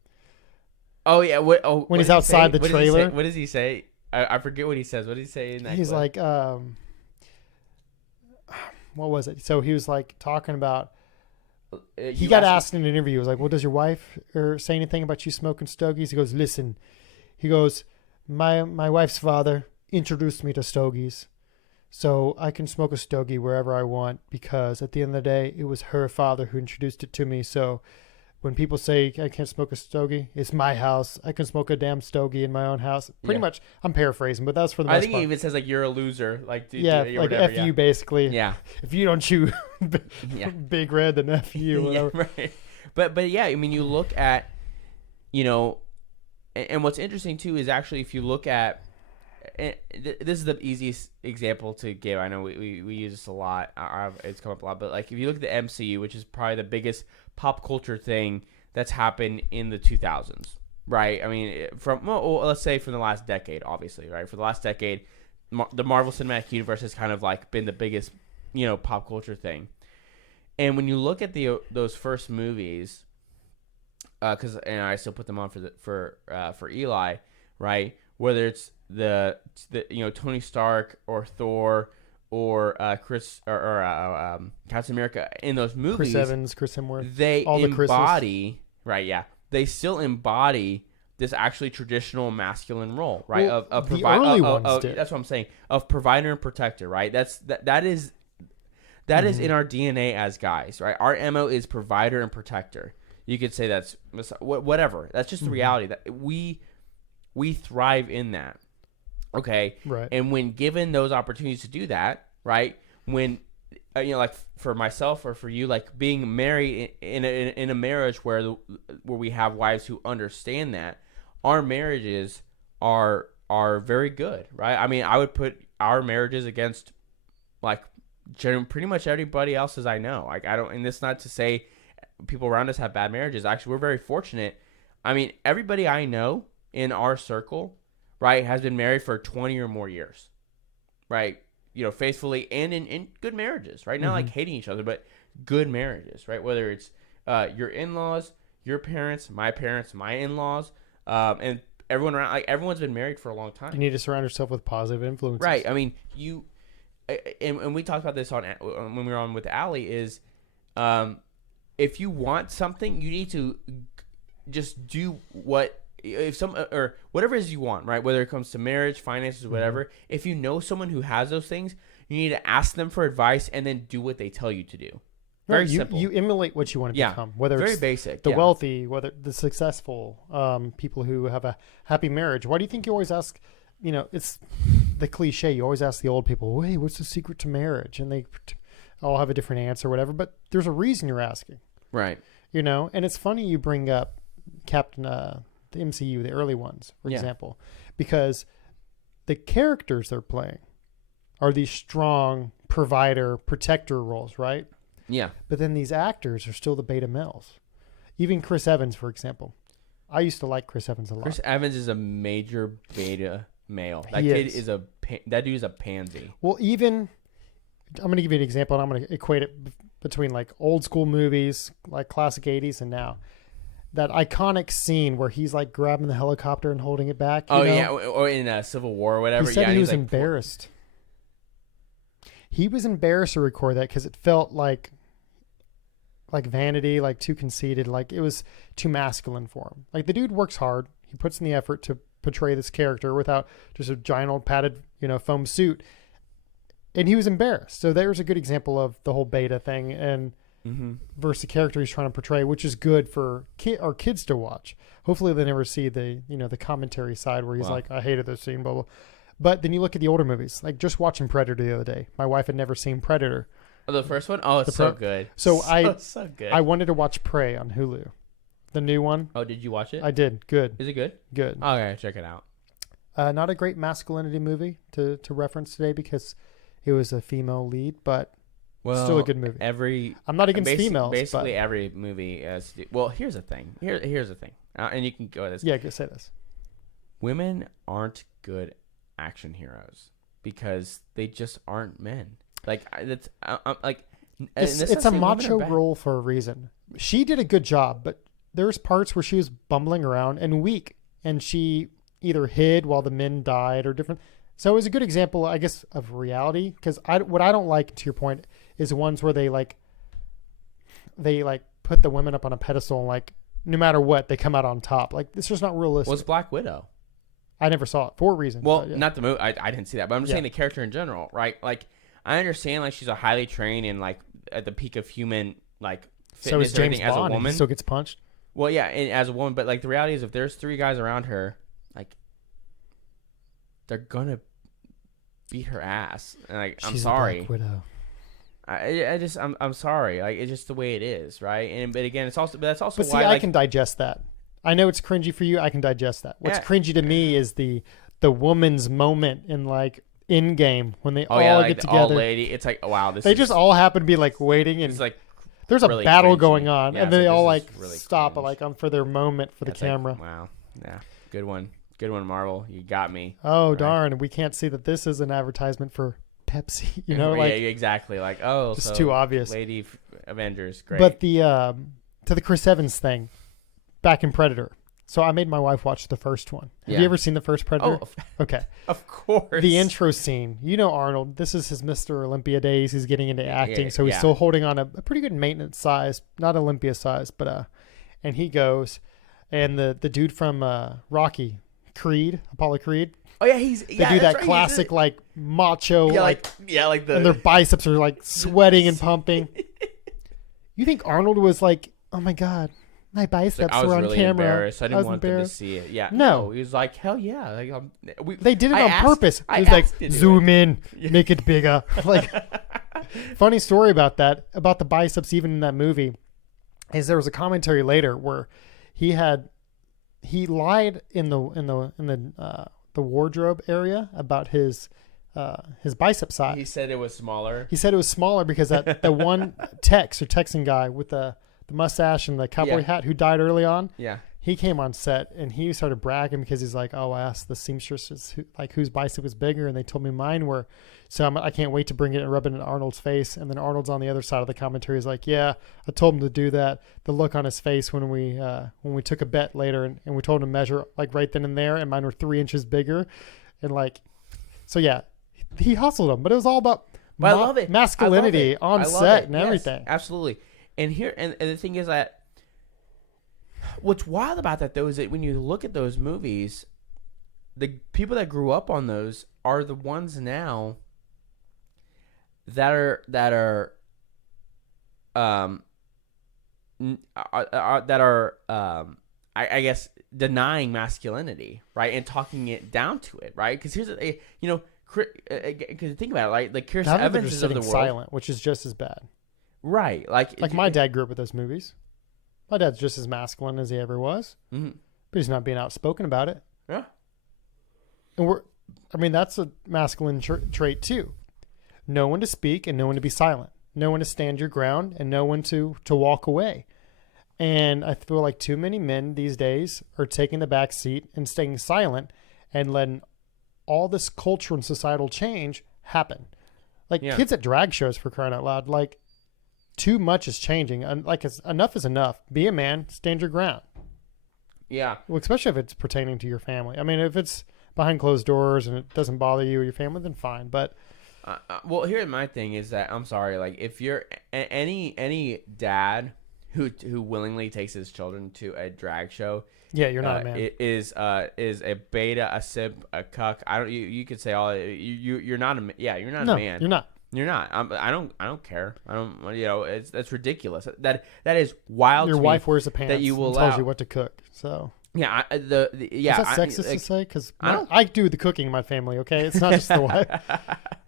Oh yeah, when he's outside the trailer. What does he say? I forget what he says. What did he say in that? He's clip? Like, what was it? So he was like talking about. He got asked in an interview. He was like, "Well, does your wife say anything about you smoking stogies?" He goes, "Listen," he goes, "My wife's father introduced me to stogies, so I can smoke a stogie wherever I want because at the end of the day, it was her father who introduced it to me. So." When people say I can't smoke a stogie, it's my house. I can smoke a damn stogie in my own house. Pretty much, I'm paraphrasing, but that's for the most part. I think he even says like you're a loser, like like whatever, F you basically. Yeah. If you don't chew Big Red, then F you. Whatever. Yeah, right. But yeah, I mean, you look at, and what's interesting too is actually if you look at, and this is the easiest example to give. I know we use this a lot. It's come up a lot, but like if you look at the MCU, which is probably the biggest pop culture thing that's happened in the 2000s, right? I mean, let's say from the last decade, obviously, right? For the last decade, the Marvel Cinematic Universe has kind of like been the biggest, pop culture thing. And when you look at those first movies, and I still put them on for Eli, right? Whether it's the Tony Stark or Thor or Chris or Captain America in those movies, Chris Evans, Chris Hemsworth, they embody they still embody this actually traditional masculine role, right? Well, of the early ones did. That's what I'm saying, of provider and protector, right? That is in our DNA as guys, right? Our MO is provider and protector. You could say that's whatever. That's just the reality that we thrive in that. Okay. Right. And when given those opportunities to do that, right? When, like for myself or for you, like being married in a marriage where we have wives who understand that, our marriages are very good, right? I mean, I would put our marriages against like pretty much everybody else's I know. Like and this not to say people around us have bad marriages. Actually, we're very fortunate. I mean, everybody I know in our circle, right, has been married for 20 or more years, right? Faithfully and in good marriages, right? Not like hating each other, but good marriages, right? Whether it's your in-laws, your parents, my in-laws, and everyone around, like everyone's been married for a long time. You need to surround yourself with positive influences. Right. I mean, and we talked about this when we were on with Allie is, if you want something, you need to just do whatever it is you want, right? Whether it comes to marriage, finances, whatever. If you know someone who has those things, You need to ask them for advice and then do what they tell you to do. Very simple. You emulate what you want to become, whether very it's basic. the wealthy, whether the successful, people who have a happy marriage. Why do you think you always ask? It's the cliche. You always ask the old people, "Hey, what's the secret to marriage?" And they all have a different answer, or whatever. But there's a reason you're asking, right? And it's funny you bring up the MCU, the early ones, for example, because the characters they're playing are these strong provider, protector roles, right? Yeah. But then these actors are still the beta males. Even Chris Evans, for example. I used to like Chris Evans a lot. Chris Evans is a major beta male. That dude is a pansy. Well, I'm going to give you an example, and I'm going to equate it between like old school movies, like classic 80s, and now. That iconic scene where he's like grabbing the helicopter and holding it back. Yeah, or in Civil War or whatever. He said he was like, embarrassed. He was embarrassed to record that because it felt like vanity, like too conceited, like it was too masculine for him. Like the dude works hard. He puts in the effort to portray this character without just a giant old padded, foam suit. And he was embarrassed. So there's a good example of the whole beta thing and versus the character he's trying to portray, which is good for our kids to watch. Hopefully they never see the commentary side where he's like, I hated this scene, blah, blah. But then you look at the older movies, like just watching Predator the other day. My wife had never seen Predator. Oh, the first one? Oh, it's so good. So so good. I wanted to watch Prey on Hulu. The new one. Oh, did you watch it? I did. Good. Is it good? Good. Okay, check it out. Not a great masculinity movie to reference today because it was a female lead, but still a good movie. I'm not against females. Basically, every movie has to do. Well, here's the thing. Here's the thing. And you can go with this. Yeah, go say this. Women aren't good action heroes because they just aren't men. Like that's it's a macho role for a reason. She did a good job, but there's parts where she was bumbling around and weak, and she either hid while the men died or different. So it was a good example, I guess, of reality. Because what I don't like, to your point, is the ones where they put the women up on a pedestal and like no matter what they come out on top. Like it's just not realistic. What's Black Widow? I never saw it for a reason. Well, not the movie. I didn't see that, but I'm just saying the character in general, right? Like. I understand, like she's a highly trained and like at the peak of human like fitness. So is James Bond, as a woman. And he still gets punched. Well, yeah, and as a woman, but like the reality is, if there's 3 guys around her, like they're gonna beat her ass. And like I'm sorry, Black Widow. I'm sorry. Like it's just the way it is, right? But again, that's also But why. See, I can digest that. I know it's cringy for you. I can digest that. What's cringy to me is the woman's moment in like. In game when they all get together. All lady, it's like wow. They just all happen to be like waiting, and it's like there's a really battle cringy. going on, and they all like really stop cringe. for their moment for the camera. Like, wow, yeah, good one, Marvel. You got me. Oh right. Darn, we can't see that this is an advertisement for Pepsi. Yeah, exactly. Like just too obvious. Lady Avengers, great. But the to the Chris Evans thing, back in Predator. So I made my wife watch the first one. Have you ever seen the first Predator? Oh, okay. Of course. The intro scene. Arnold. This is his Mr. Olympia days. He's getting into acting, so he's still holding on a pretty good maintenance size, not Olympia size, but and he goes, and the dude from Rocky, Apollo Creed. Oh yeah, they do that classic like macho, like the and their biceps are like sweating and pumping. You think Arnold was like, oh my god. My biceps were on really camera. Embarrassed. I didn't want them to see it. Yeah. No. He was like, hell yeah. Like, they did it on purpose. He was like, zoom in, make it bigger. Like, funny story about that, about the biceps, even in that movie, is there was a commentary later where he lied in the wardrobe area about his bicep size. He said it was smaller. He said it was smaller because that the one Texan guy with the mustache and the cowboy hat who died early on. Yeah. He came on set and he started bragging because he's like, oh, I asked the seamstresses whose bicep was bigger, and they told me mine were. So I can't wait to bring it and rub it in Arnold's face. And then Arnold's on the other side of the commentary is like, yeah, I told him to do that. The look on his face when we took a bet later and we told him to measure like right then and there, and mine were 3 inches bigger. And like, so yeah, he hustled him, but it was all about I love it. masculinity on set and everything. Yes, absolutely. And the thing is that what's wild about that though is that when you look at those movies, the people that grew up on those are the ones now that are I guess denying masculinity, right, and talking it down to it, right? Because here's a because think about it, like Chris Now they're Evans just is of the sitting world, silent, which is just as bad. right? Like my dad grew up with those movies. My dad's just as masculine as he ever was, mm-hmm. but he's not being outspoken about it. Yeah, and that's a masculine trait too. Know when to speak and know when to be silent. Know when to stand your ground and know when to walk away. And I feel like too many men these days are taking the back seat and staying silent and letting all this culture and societal change happen. Like kids at drag shows, for crying out loud. Like, too much is changing. Enough is enough. Be a man. Stand your ground. Yeah. Well, especially if it's pertaining to your family. I mean, if it's behind closed doors and it doesn't bother you or your family, then fine. But well, here's my thing is that I'm sorry. Like, if you're any dad who willingly takes his children to a drag show, yeah, you're not a man. It is a beta, a simp, a cuck. I don't. You could say all. You're not a. Yeah, you're not a man. You're not. You're not. I don't care. I don't. That's ridiculous. That is wild. Your wife wears the pants that you will and tells you what to cook. So yeah, Is that sexist to say? Because I do the cooking in my family. Okay, it's not just the wife.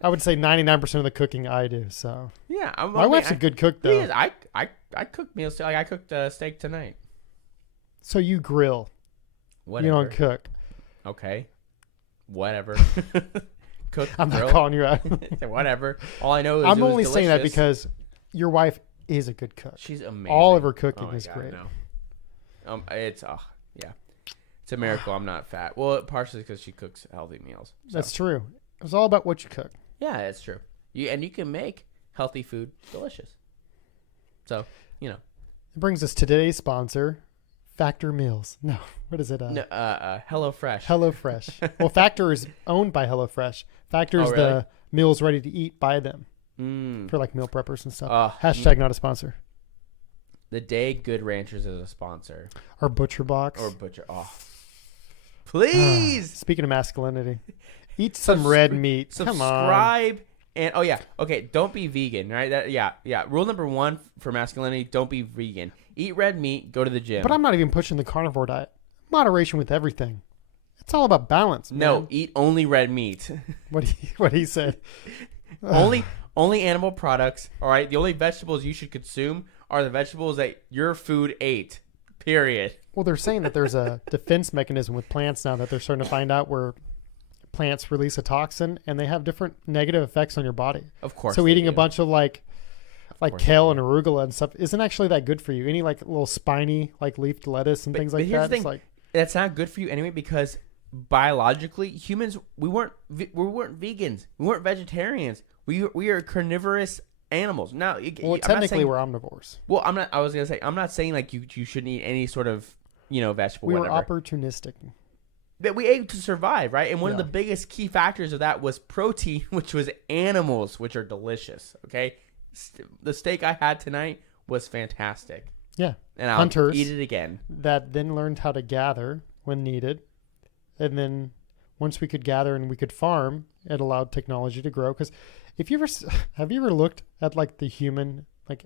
I would say 99% of the cooking I do. So yeah, my wife's a good cook though. I cook meals. Like I cooked steak tonight. So you grill. Whatever. You don't cook. Okay. Whatever. Cook. I'm grill. not calling you out. Whatever. All I know is I'm only saying that because your wife is a good cook. She's amazing. All of her cooking is great. No. It's a miracle I'm not fat. Well, partially because she cooks healthy meals. So. That's true. It's all about what you cook. Yeah, that's true. You can make healthy food delicious. So It brings us to today's sponsor, Factor Meals. No, what is it? HelloFresh. HelloFresh. Well, Factor is owned by HelloFresh. Factor is the meals ready to eat by them for like meal preppers and stuff. Hashtag not a sponsor. The day Good Ranchers is a sponsor. Or Butcher Box. Please. Speaking of masculinity, eat some red meat. Come on. Subscribe. And don't be vegan, right? Rule number 1 for masculinity: don't be vegan. Eat red meat. Go to the gym. But I'm not even pushing the carnivore diet. Moderation with everything. It's all about balance. Man. No, eat only red meat. What he said. only animal products. All right. The only vegetables you should consume are the vegetables that your food ate. Period. Well, they're saying that there's a defense mechanism with plants now that they're starting to find out where plants release a toxin and they have different negative effects on your body. Of course. So eating a bunch of like kale and arugula and stuff isn't actually that good for you. Any like little spiny like leafed lettuce and things like here's that. The thing. That's not good for you anyway because biologically humans we weren't vegans. We weren't vegetarians. We are carnivorous animals. Now, technically we're omnivores. Well, I'm not. I was gonna say I'm not saying like you shouldn't eat any sort of vegetable. We whatever. were opportunistic. That we ate to survive, right? And one of the biggest key factors of that was protein, which was animals, which are delicious. Okay, the steak I had tonight was fantastic. Yeah, and I'll hunters eat it again. That then learned how to gather when needed, and then once we could gather and we could farm, it allowed technology to grow. Because have you ever looked at like the human like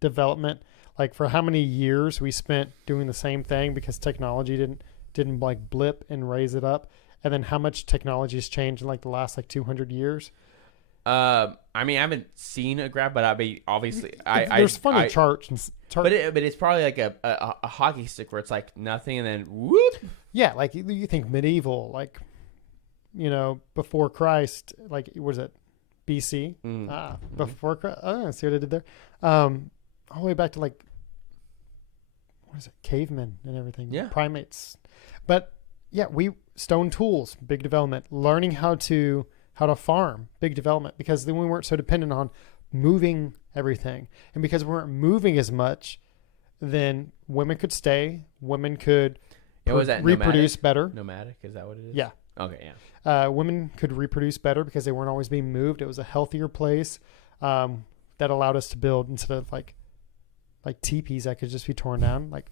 development, like for how many years we spent doing the same thing because technology didn't like blip and raise it up, and then how much technology has changed in like the last like 200 years? I mean, I haven't seen a graph, but I mean, obviously, there's funny charts. But it's probably like a hockey stick where it's like nothing and then whoop. Yeah, like you think medieval, like before Christ, like what is it, BC? Before Christ. Oh, see what I did there. All the way back to like what is it, cavemen and everything. Yeah, primates. But yeah, stone tools, big development. Learning how to farm, big development, because then we weren't so dependent on moving everything. And because we weren't moving as much, then women could stay, women could reproduce better. Nomadic, is that what it is? Yeah. Okay, yeah. Women could reproduce better because they weren't always being moved. It was a healthier place that allowed us to build instead of like teepees that could just be torn down, like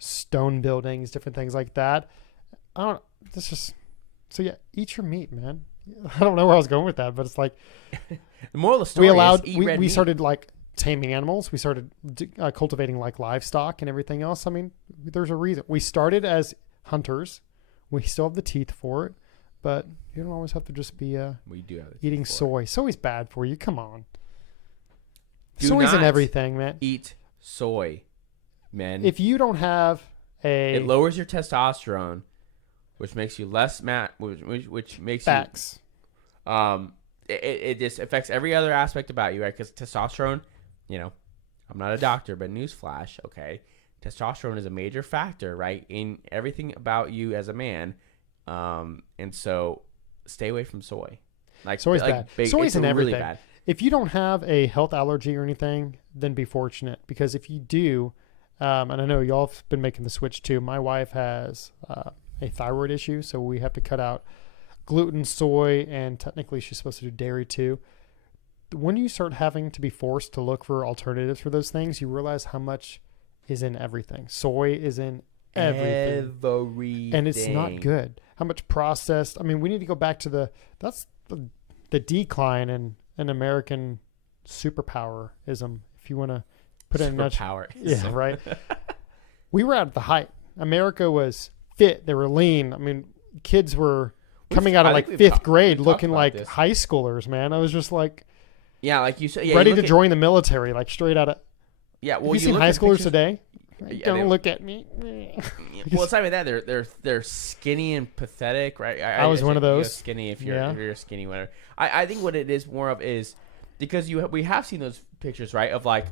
stone buildings, different things like that. So yeah, eat your meat, man. I don't know where I was going with that, but it's like The moral of the story is eat red we meat. started like taming animals. We started cultivating like livestock and everything else. I mean, there's a reason. We started as hunters. We still have the teeth for it, but you don't always have to just be We do have the eating teeth for it. soy. Soy's bad for you. Come on. Do Soy's in not everything, man. Eat soy, men. If you don't have it lowers your testosterone, which makes you less which makes facts. you it just affects every other aspect about you, right? Because testosterone, I'm not a doctor, but newsflash, okay, testosterone is a major factor, right, in everything about you as a man, and so stay away from soy. Like Soy's bad. Soy's in really everything. bad. If you don't have a health allergy or anything, then be fortunate, because if you do, and I know y'all have been making the switch too. My wife has a thyroid issue, so we have to cut out gluten, soy, and technically she's supposed to do dairy too. When you start having to be forced to look for alternatives for those things, you realize how much is in everything. Soy is in everything. And it's not good. How much processed. I mean, we need to go back to that's the decline in American superpowerism, if you want to put it in a nutshell. Yeah, right. We were at the height. America was fit. They were lean. I mean, kids were coming out of like fifth grade looking like this. high schoolers, man. I was just like, yeah, like you said, ready to join the military, like straight out of. Yeah, well, have you seen high schoolers today? Yeah, don't look at me. Well, it's not even that they're skinny and pathetic, right? I was one of those. Skinny if you're skinny, whatever. I think what it is more of is because we have seen those pictures, right, of like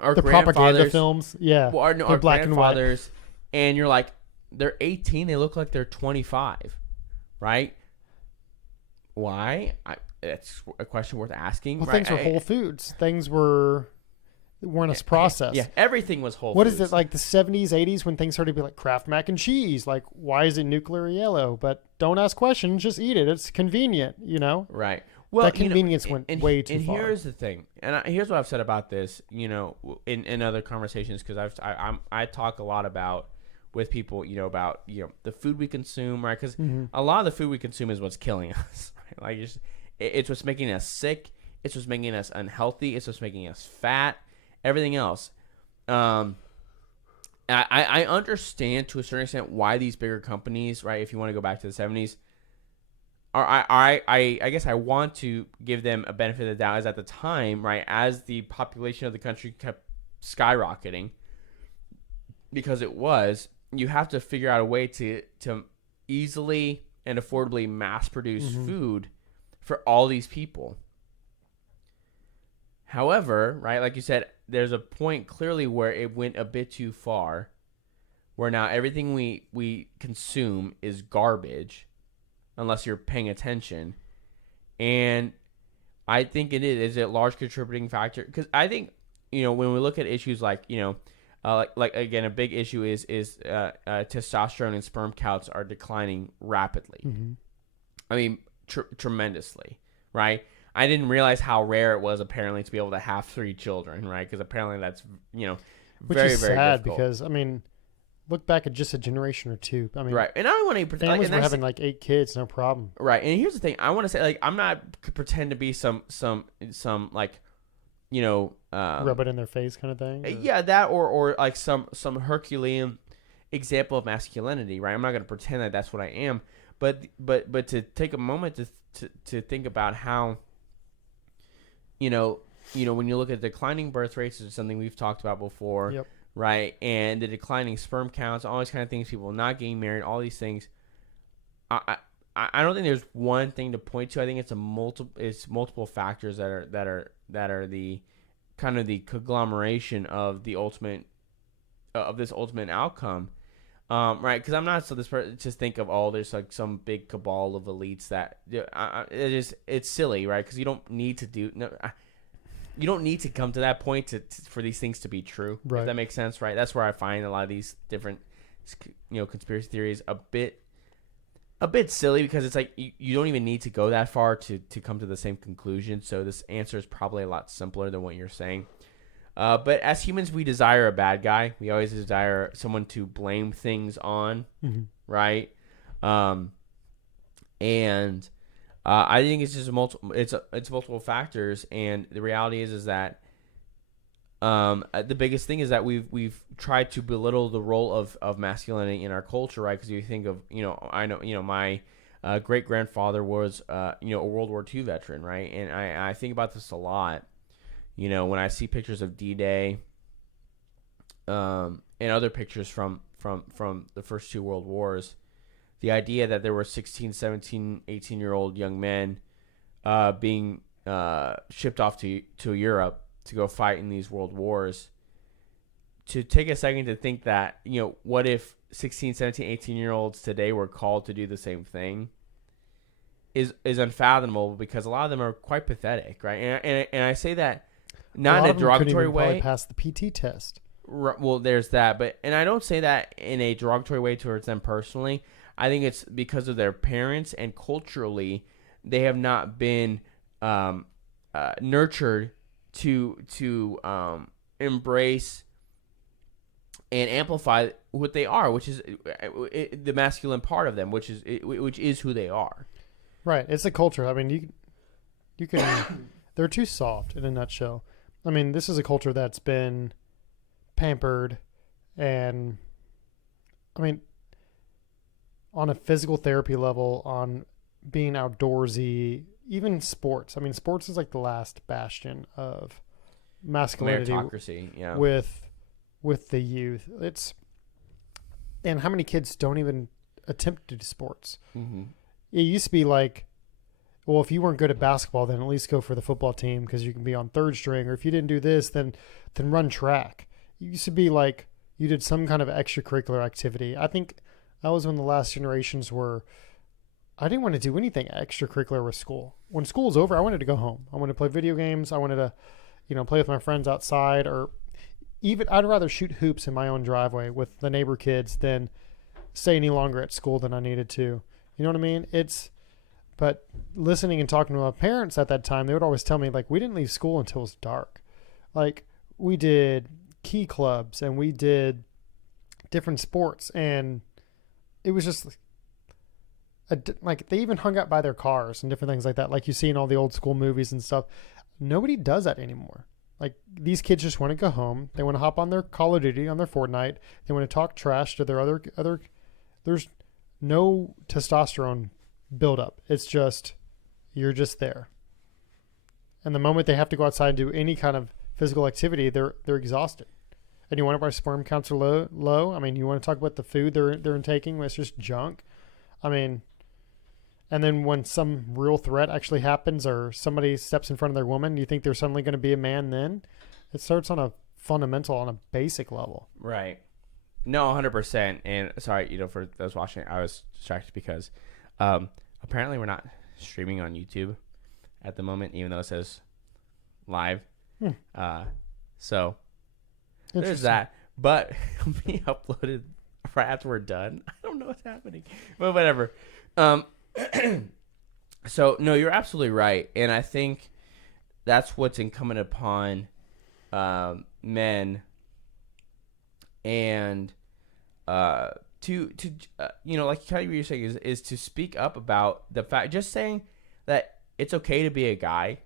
our the propaganda films, yeah, well, our black grandfathers, and you're like, they're 18, they look like they're 25, right? Why? That's a question worth asking. Well, right? Things were Whole Foods. Things weren't as processed. Yeah, everything was Whole Foods. What is it, like the 70s, 80s, when things started to be like Kraft mac and cheese? Like, why is it nuclear yellow? But don't ask questions, just eat it. It's convenient, Right. Well, that convenience went way too far. And here's the thing, and here's what I've said about this, in other conversations, because I talk a lot about with people, about the food we consume, right? Because a lot of the food we consume is what's killing us, right? Like it's what's making us sick. It's what's making us unhealthy. It's what's making us fat. Everything else. I understand to a certain extent why these bigger companies, right? If you want to go back to the 70s. I guess I want to give them a benefit of the doubt, as at the time, right, as the population of the country kept skyrocketing, because you have to figure out a way to easily and affordably mass produce food for all these people. However, right, like you said, there's a point clearly where it went a bit too far, where now everything we consume is garbage, unless you're paying attention. And I think it is a large contributing factor, because I think, when we look at issues like, like again, a big issue is testosterone and sperm counts are declining rapidly. I mean, tremendously, right? I didn't realize how rare it was, apparently, to be able to have 3 children, right? Because apparently that's, which very, is very sad, difficult. Because, I mean, look back at just a generation or two. I mean, right. And I don't want to families were having like 8 kids, no problem. Right. And here's the thing. I want to say, like, I'm not pretend to be some like, rub it in their face kind of thing. Or? Yeah, that or like some Herculean example of masculinity, right? I'm not going to pretend that that's what I am, but to take a moment to think about how, when you look at declining birth rates, is something we've talked about before. Yep. Right, and the declining sperm counts, all these kind of things, people not getting married, all these things. I don't think there's one thing to point to. I think it's multiple factors that are the kind of the conglomeration of the ultimate of this ultimate outcome. Right, because I'm not so this person just think of there's like some big cabal of elites that it's silly, right? Because you don't need to you don't need to come to that point for these things to be true. Right. If that makes sense, right? That's where I find a lot of these different, conspiracy theories a bit silly, because it's like you don't even need to go that far to come to the same conclusion. So this answer is probably a lot simpler than what you're saying. But as humans, we desire a bad guy. We always desire someone to blame things on, right? And I think it's just it's multiple factors, and the reality is that the biggest thing is that we've tried to belittle the role of masculinity in our culture, right? Because you think of, I know, my great grandfather was a World War II veteran, right? And I think about this a lot, when I see pictures of D-Day, and other pictures from the first two world wars. The idea that there were 16, 17, 18-year-old young men being shipped off to Europe to go fight in these world wars. To take a second to think that, what if 16, 17, 18-year-olds today were called to do the same thing is unfathomable, because a lot of them are quite pathetic, right? And I say that not in a derogatory way. Probably pass the PT test. Well, there's that, and I don't say that in a derogatory way towards them personally. I think it's because of their parents, and culturally, they have not been nurtured to embrace and amplify what they are, which is the masculine part of them, which is who they are. Right. It's a culture. I mean, you can they're too soft in a nutshell. I mean, this is a culture that's been pampered, and I mean, on a physical therapy level, on being outdoorsy, even sports. I mean, sports is like the last bastion of masculinity. Meritocracy, yeah. With the youth. And how many kids don't even attempt to do sports? Mm-hmm. It used to be like, well, if you weren't good at basketball, then at least go for the football team because you can be on third string. Or if you didn't do this, then run track. It used to be like you did some kind of extracurricular activity. I think that was when the last generations were, I didn't want to do anything extracurricular with school. When school was over, I wanted to go home. I wanted to play video games. I wanted to, play with my friends outside, or even I'd rather shoot hoops in my own driveway with the neighbor kids than stay any longer at school than I needed to. You know what I mean? But listening and talking to my parents at that time, they would always tell me, like, we didn't leave school until it was dark. Like, we did key clubs and we did different sports, and it was just like they even hung out by their cars and different things like that, like you see in all the old school movies and stuff. Nobody does that anymore. Like, these kids just want to go home. They want to hop on their Call of Duty, on their Fortnite. They want to talk trash to their other. There's no testosterone buildup. It's just, you're just there. And the moment they have to go outside and do any kind of physical activity, they're exhausted. And you wonder why sperm counts are low. I mean, you want to talk about the food they're intaking, it's just junk. I mean, and then when some real threat actually happens, or somebody steps in front of their woman, do you think they're suddenly going to be a man then? It starts on a fundamental, on a basic level. Right. No, 100%. And sorry, for those watching, I was distracted because apparently we're not streaming on YouTube at the moment, even though it says live. So there's that. But it'll be uploaded right after we're done. I don't know what's happening, but whatever. So no, you're absolutely right, and I think that's what's incumbent upon men, and to like kind of what you're saying is to speak up about the fact, just saying that it's okay to be a guy,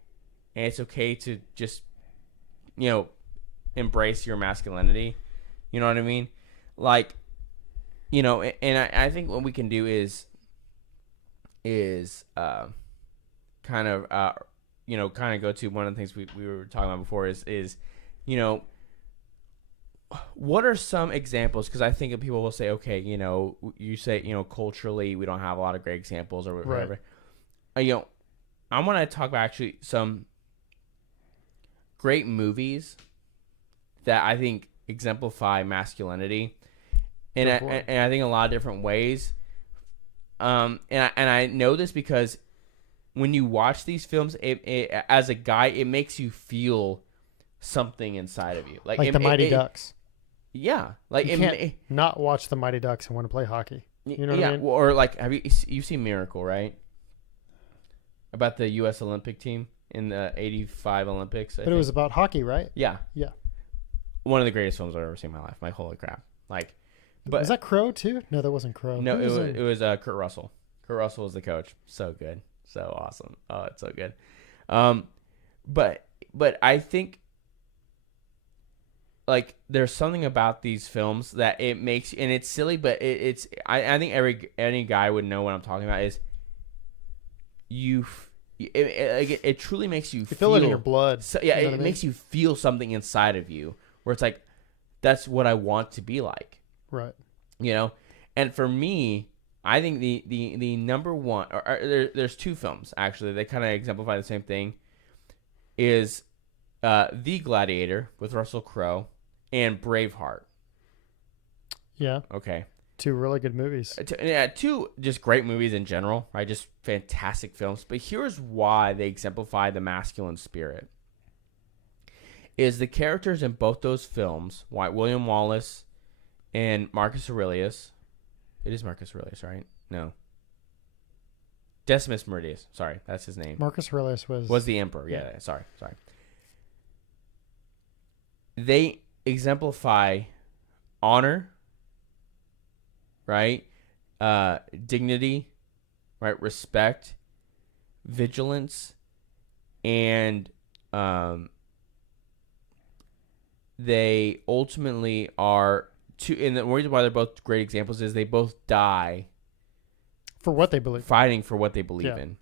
and it's okay to just embrace your masculinity. You know what I mean? Like, and I think what we can do is kind of go to one of the things we were talking about before is what are some examples? Because I think people will say, okay, you say, culturally we don't have a lot of great examples or whatever. Right. I want to talk about actually some great movies that I think exemplify masculinity, and I think a lot of different ways. And I know this because when you watch these films, it as a guy, it makes you feel something inside of you, like the Mighty Ducks. Yeah, like you can't not watch the Mighty Ducks and want to play hockey. You know what I mean? Or like, have you've seen Miracle, right? About the U.S. Olympic team in the '85 Olympics. But it was about hockey, right? Yeah. Yeah. One of the greatest films I've ever seen in my life. Like, holy crap! Like, but was that Crow too? No, that wasn't Crow. No, it was Kurt Russell. Kurt Russell was the coach. So good, So awesome. Oh, it's so good. But I think like there's something about these films that it makes, and it's silly, but I think any guy would know what I'm talking about. Is it truly makes you feel it in your blood. So, yeah, You know what it I mean? makes you feel something inside of you where it's like, that's what I want to be like. Right. You know, and for me, I think the number one, there's two films actually. They kind of exemplify the same thing. Is The Gladiator with Russell Crowe and Braveheart. Yeah. Okay. Two really good movies. Yeah, two just great movies in general, right? Just fantastic films. But here's why they exemplify the masculine spirit. Is the characters in both those films, William Wallace and Marcus Aurelius. It is Marcus Aurelius, right? No. Decimus Meridius. Sorry, that's his name. Marcus Aurelius was the emperor. Yeah. Sorry. They exemplify honor, right? Dignity, right? Respect, vigilance, and they ultimately are two. And the reason why they're both great examples is they both die for what they believe, fighting for what they believe in.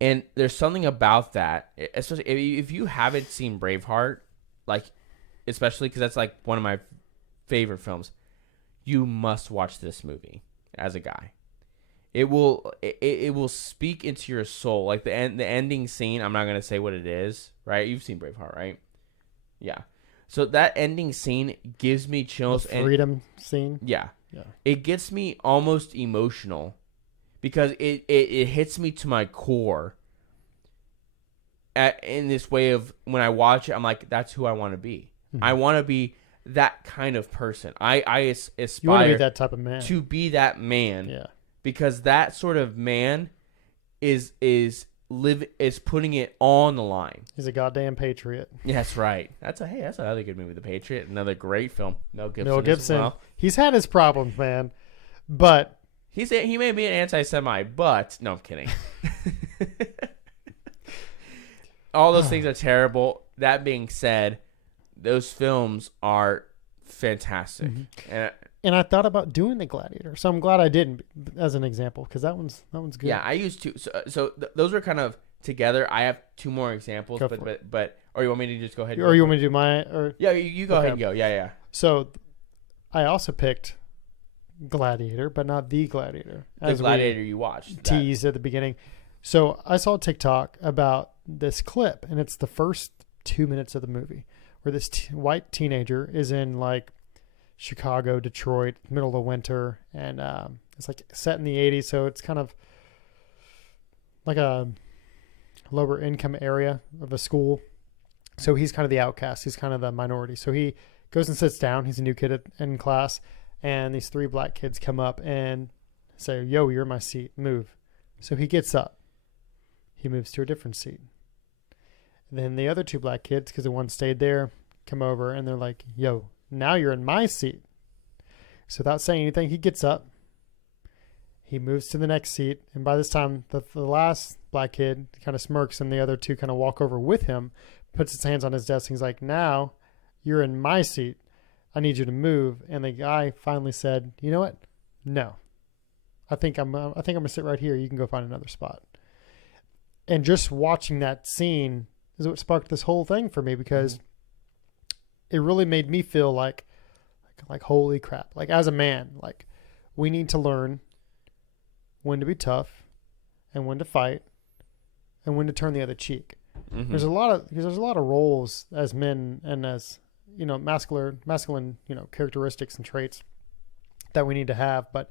And there's something about that, especially if you haven't seen Braveheart, like, especially because that's like one of my favorite films, you must watch this movie as a guy. It will speak into your soul. Like the ending scene, I'm not gonna say what it is, right? You've seen Braveheart, right? Yeah. So that ending scene gives me chills. The freedom scene. Yeah. Yeah. It gets me almost emotional because it hits me to my core. In this way of when I watch it, I'm like, that's who I want to be. Mm-hmm. I want to be that kind of person. I aspire you want to be that type of man. To be that man. Yeah. Because that sort of man is putting it on the line. He's a goddamn patriot. Yeah, that's right. That's another good movie, The Patriot. Another great film. Mel Gibson. Well. He's had his problems, man. But he may be an anti-Semite, but no, I'm kidding. All those things are terrible. That being said, those films are fantastic. Mm-hmm. And I thought about doing The Gladiator, so I'm glad I didn't, as an example, because that one's good. Yeah, I used to. So those are kind of together. I have two more examples, but or you want me to just go ahead? Or you want me to do my? Or yeah, you go ahead and go. Yeah. So I also picked Gladiator, but not The Gladiator. The Gladiator you watched. Teased at the beginning. So I saw TikTok about this clip, and it's the first 2 minutes of the movie where this white teenager is in like Chicago, Detroit, middle of the winter, and it's like set in the 80s, so it's kind of like a lower income area of a school. So he's kind of the outcast. He's kind of the minority. So he goes and sits down. He's a new kid in class, and these three black kids come up and say, "Yo, you're in my seat. Move." So he gets up. He moves to a different seat. Then the other two black kids, because the one stayed there, come over, and they're like, "Yo, now you're in my seat." So without saying anything, he gets up. He moves to the next seat. And by this time, the last black kid kind of smirks, and the other two kind of walk over with him, puts his hands on his desk. And he's like, "Now you're in my seat. I need you to move." And the guy finally said, "You know what? No. I think I'm going to sit right here. You can go find another spot." And just watching that scene is what sparked this whole thing for me, because it really made me feel like holy crap. Like, as a man, like, we need to learn when to be tough and when to fight and when to turn the other cheek. Mm-hmm. There's a lot of roles as men and as, masculine, characteristics and traits that we need to have, but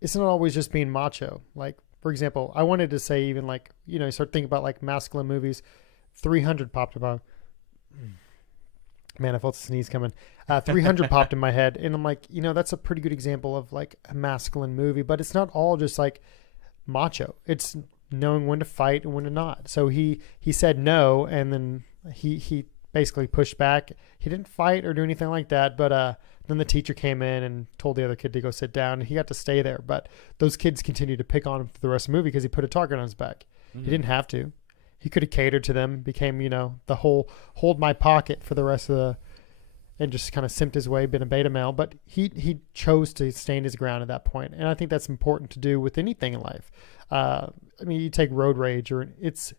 it's not always just being macho. Like, for example, I wanted to say, even like, you start thinking about like masculine movies. 300 popped about. Man, I felt a sneeze coming. 300 popped in my head, and I'm like, that's a pretty good example of like a masculine movie, but it's not all just like macho. It's knowing when to fight and when to not. So he said no, and then he basically pushed back. He didn't fight or do anything like that, but Then the teacher came in and told the other kid to go sit down, and he got to stay there. But those kids continued to pick on him for the rest of the movie because he put a target on his back. He didn't have to. He could have catered to them, became, the whole hold my pocket for the rest of and just kind of simped his way, been a beta male. But he chose to stand his ground at that point. And I think that's important to do with anything in life. You take road rage, or it's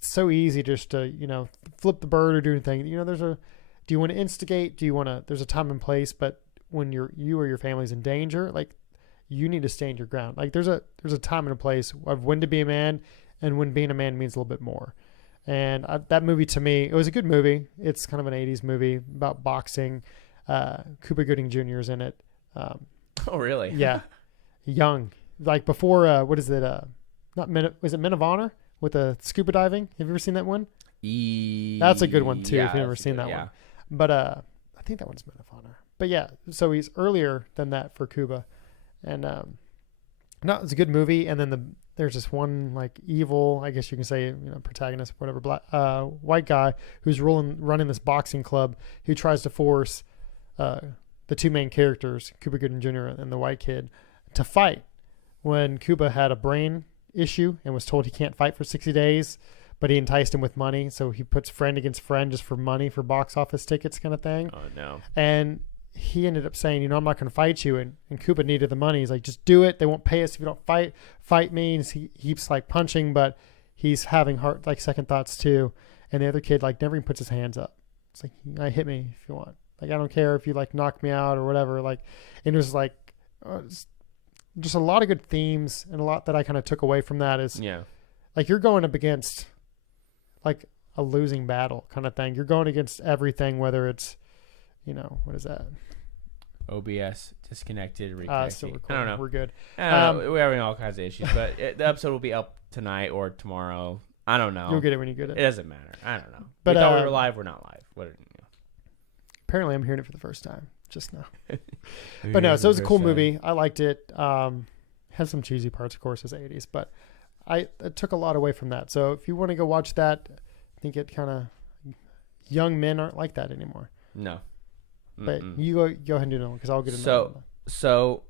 so easy just to, flip the bird or do anything. Do you want to instigate? There's a time and place, but when you or your family's in danger, like, you need to stand your ground. Like, there's a time and a place of when to be a man and when being a man means a little bit more. And that movie, to me, it was a good movie. It's kind of an 80s movie about boxing. Cuba Gooding Jr. is in it. Oh, really? Yeah. Young. Like before, what is it? Was it Men of Honor with the scuba diving? Have you ever seen that one? That's a good one too, if you've never seen that one. But I think that one's Men of Honor. But yeah, so he's earlier than that for Cuba. And it's a good movie. And then there's this one, like, evil, I guess you can say, protagonist, whatever, white guy who's running this boxing club, who tries to force the two main characters, Cuba Gooding Jr. and the white kid, to fight when Cuba had a brain issue and was told he can't fight for 60 days, but he enticed him with money. So he puts friend against friend just for money, for box office tickets kind of thing. Oh, no. And he ended up saying, I'm not going to fight you. And Cuba needed the money. He's like, just do it. They won't pay us if you don't fight. Fight means he keeps, like, punching, but he's having second thoughts too. And the other kid, like, never even puts his hands up. It's like, hit me if you want. Like, I don't care if you, like, knock me out or whatever. Like, and it was like, just a lot of good themes, and a lot that I kind of took away from that is, like, you're going up against, like, a losing battle kind of thing. You're going against everything, whether it's, what is that? OBS disconnected. Still recording. I don't know. We're good. We're having all kinds of issues, but the episode will be up tonight or tomorrow. I don't know. You'll get it when you get it. It doesn't matter. I don't know. But we thought we were live. We're not live. Apparently, I'm hearing it for the first time just now. But no, so it was a cool movie. I liked it. Has some cheesy parts, of course, as 80s, but it took a lot away from that. So if you want to go watch that, I think it kind of, young men aren't like that anymore. No. But you go ahead and do that one, because I'll get into So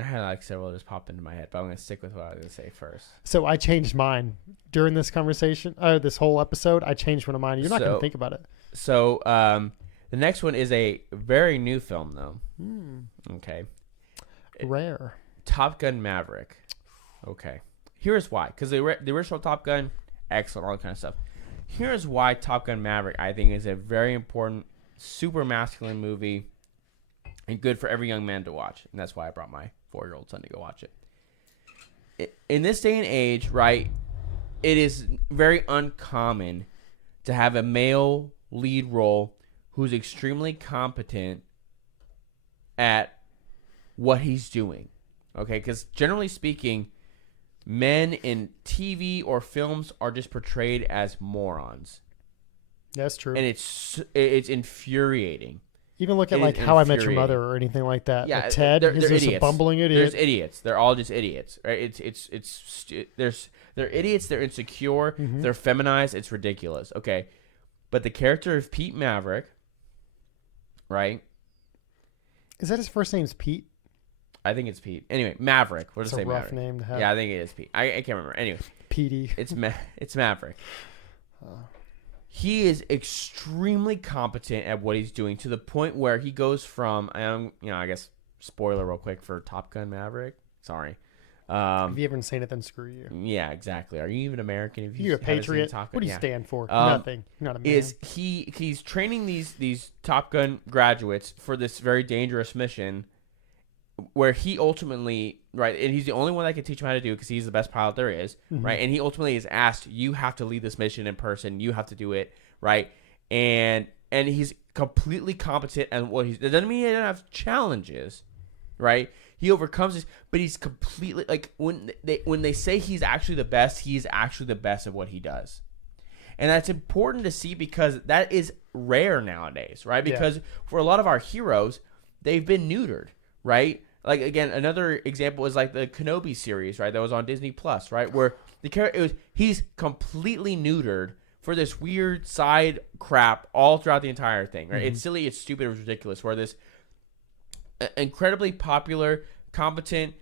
I had like several just pop into my head, but I'm going to stick with what I was going to say first. So I changed mine during this conversation, this whole episode. I changed one of mine. You're not going to think about it. So the next one is a very new film, though. Okay. Rare. Top Gun Maverick. Okay. Here's why. Because the original Top Gun, excellent, all that kind of stuff. Here's why Top Gun Maverick, I think, is a very important, super masculine movie and good for every young man to watch. And that's why I brought my 4-year-old son to go watch it. In this day and age, right, it is very uncommon to have a male lead role who's extremely competent at what he's doing. Okay, because generally speaking, men in TV or films are just portrayed as morons. That's true. And it's infuriating. Even look at, like, How I Met Your Mother or anything like that. Yeah, like Ted they're is just idiots. a bumbling idiot. There's idiots. They're all just idiots, right? They're idiots. They're insecure. Mm-hmm. They're feminized. It's ridiculous. Okay, but the character of Pete Maverick, right? Is that his first name's Pete? I think it's Pete. Anyway, Maverick. What It's did I say? a rough Maverick? name to have. Yeah, I think it is Pete. I can't remember. Anyway, Petey. it's Maverick. He is extremely competent at what he's doing, to the point where he goes from, I guess, spoiler real quick for Top Gun Maverick. Sorry. If you haven't seen it, then screw you. Yeah, exactly. Are you even American? If You're a patriot. What do you stand for? Nothing. You're not a man. He's training these Top Gun graduates for this very dangerous mission, where he ultimately, right, and he's the only one that can teach him how to do it, because he's the best pilot there is, right? And he ultimately is asked, you have to lead this mission in person. You have to do it, right? And he's completely competent at what he's. That doesn't mean he doesn't have challenges, right? He overcomes this, but he's completely, like, when they say he's actually the best, he's actually the best at what he does. And that's important to see, because that is rare nowadays, right? Because for a lot of our heroes, they've been neutered, right? Like, again, another example is like the Kenobi series, right? That was on Disney Plus, right? Where the character, he's completely neutered for this weird side crap all throughout the entire thing. Right? It's silly, it's stupid, it's ridiculous. Where this incredibly popular, competent,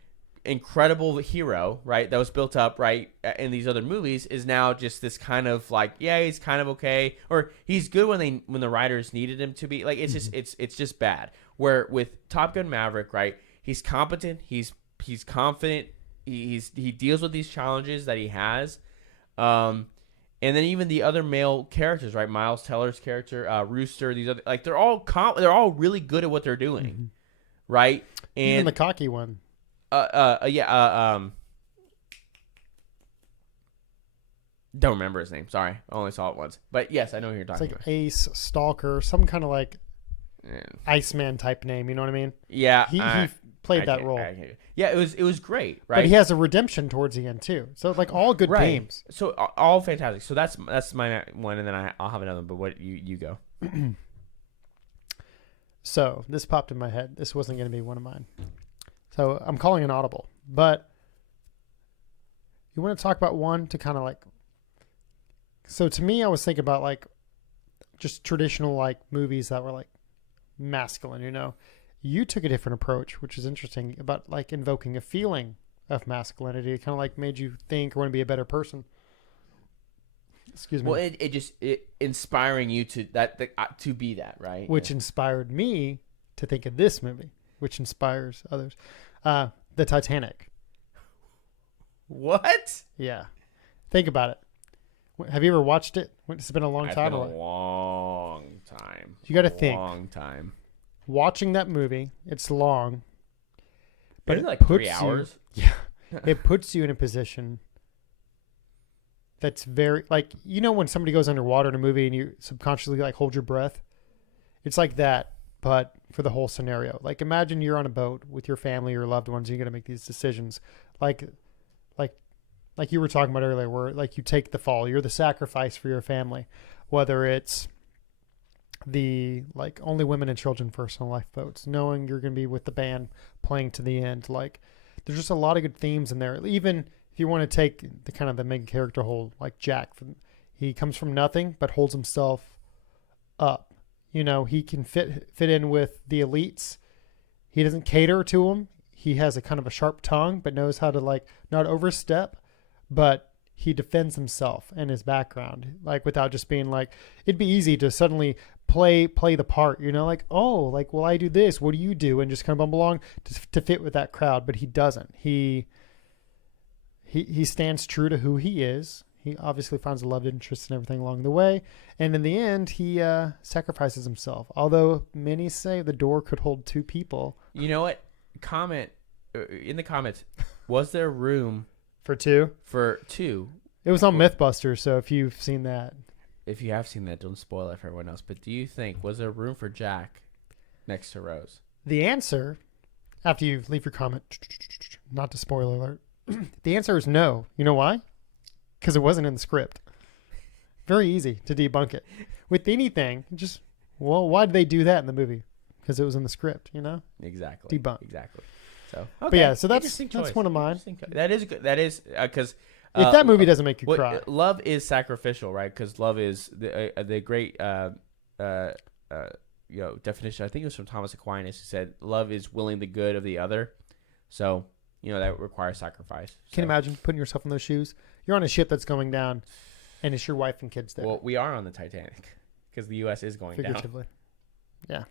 incredible hero, right, that was built up, right, in these other movies is now just this kind of like, yeah, he's kind of okay, or he's good when the writers needed him to be. Like, it's just it's just bad. Where with Top Gun Maverick, right, he's competent, he's confident, he deals with these challenges that he has, and then even the other male characters, right, Miles Teller's character, Rooster, these other, like, they're all really good at what they're doing, right? And even the cocky one. Don't remember his name. Sorry, I only saw it once. But yes, I know who you're talking about. It's like Ace, Stalker, some kind of like Iceman type name. You know what I mean? Yeah, he played that role. Yeah, it was great, right? But he has a redemption towards the end too. So like all good themes. So all fantastic. So that's my one, and then I'll have another one. But what you go? So this popped in my head. This wasn't going to be one of mine. So I'm calling an audible. But you want to talk about one to kind of like. So to me, I was thinking about like just traditional like movies that were like masculine, you know. You took a different approach, which is interesting, about like invoking a feeling of masculinity. It kind of like made you think or want to be a better person. Excuse me. Well, it inspiring you to be that, right? Which inspired me to think of this movie, which inspires others. The Titanic. What? Yeah. Think about it. Have you ever watched it? It's been a long time. It's been a long time. You got to think. Long time. Watching that movie, it's long. But it's like 3 hours. Yeah. It puts you in a position that's very, like, you know when somebody goes underwater in a movie and you subconsciously like hold your breath? It's like that, but for the whole scenario. Like, imagine you're on a boat with your family or loved ones, and you're going to make these decisions. Like you were talking about earlier, where like you take the fall, you're the sacrifice for your family, whether it's the like only women and children first on lifeboats, knowing you're going to be with the band playing to the end. Like, there's just a lot of good themes in there. Even if you want to take the kind of the main character hold, like Jack, he comes from nothing but holds himself up. You know, he can fit in with the elites. He doesn't cater to them. He has a kind of a sharp tongue, but knows how to like not overstep, but he defends himself and his background, like without just being like, it'd be easy to suddenly play the part, you know, like, oh, like, well, I do this, what do you do? And just kind of bumble along to fit with that crowd. But he doesn't. He stands true to who he is. He obviously finds a love interest and everything along the way. And in the end, he sacrifices himself. Although many say the door could hold two people. You know what? Comment in the comments. Was there room for two? For two. It was on Mythbusters, so if you've seen that. If you have seen that, don't spoil it for everyone else. But do you think, was there room for Jack next to Rose? The answer, after you leave your comment, not to spoiler alert, the answer is no. You know why? Because it wasn't in the script. Very easy to debunk it. With anything, just, well, why did they do that in the movie? Because it was in the script, you know? Exactly. Debunk. Exactly. So, okay. But yeah, so that's one of mine. That is good. That is, because... if that movie doesn't make you cry. Love is sacrificial, right? Because love is the great definition. I think it was from Thomas Aquinas, who said love is willing the good of the other. So, that requires sacrifice. Can you imagine putting yourself in those shoes? You're on a ship that's going down, and it's your wife and kids there. Well, we are on the Titanic because the U.S. is going figuratively. Down. Yeah.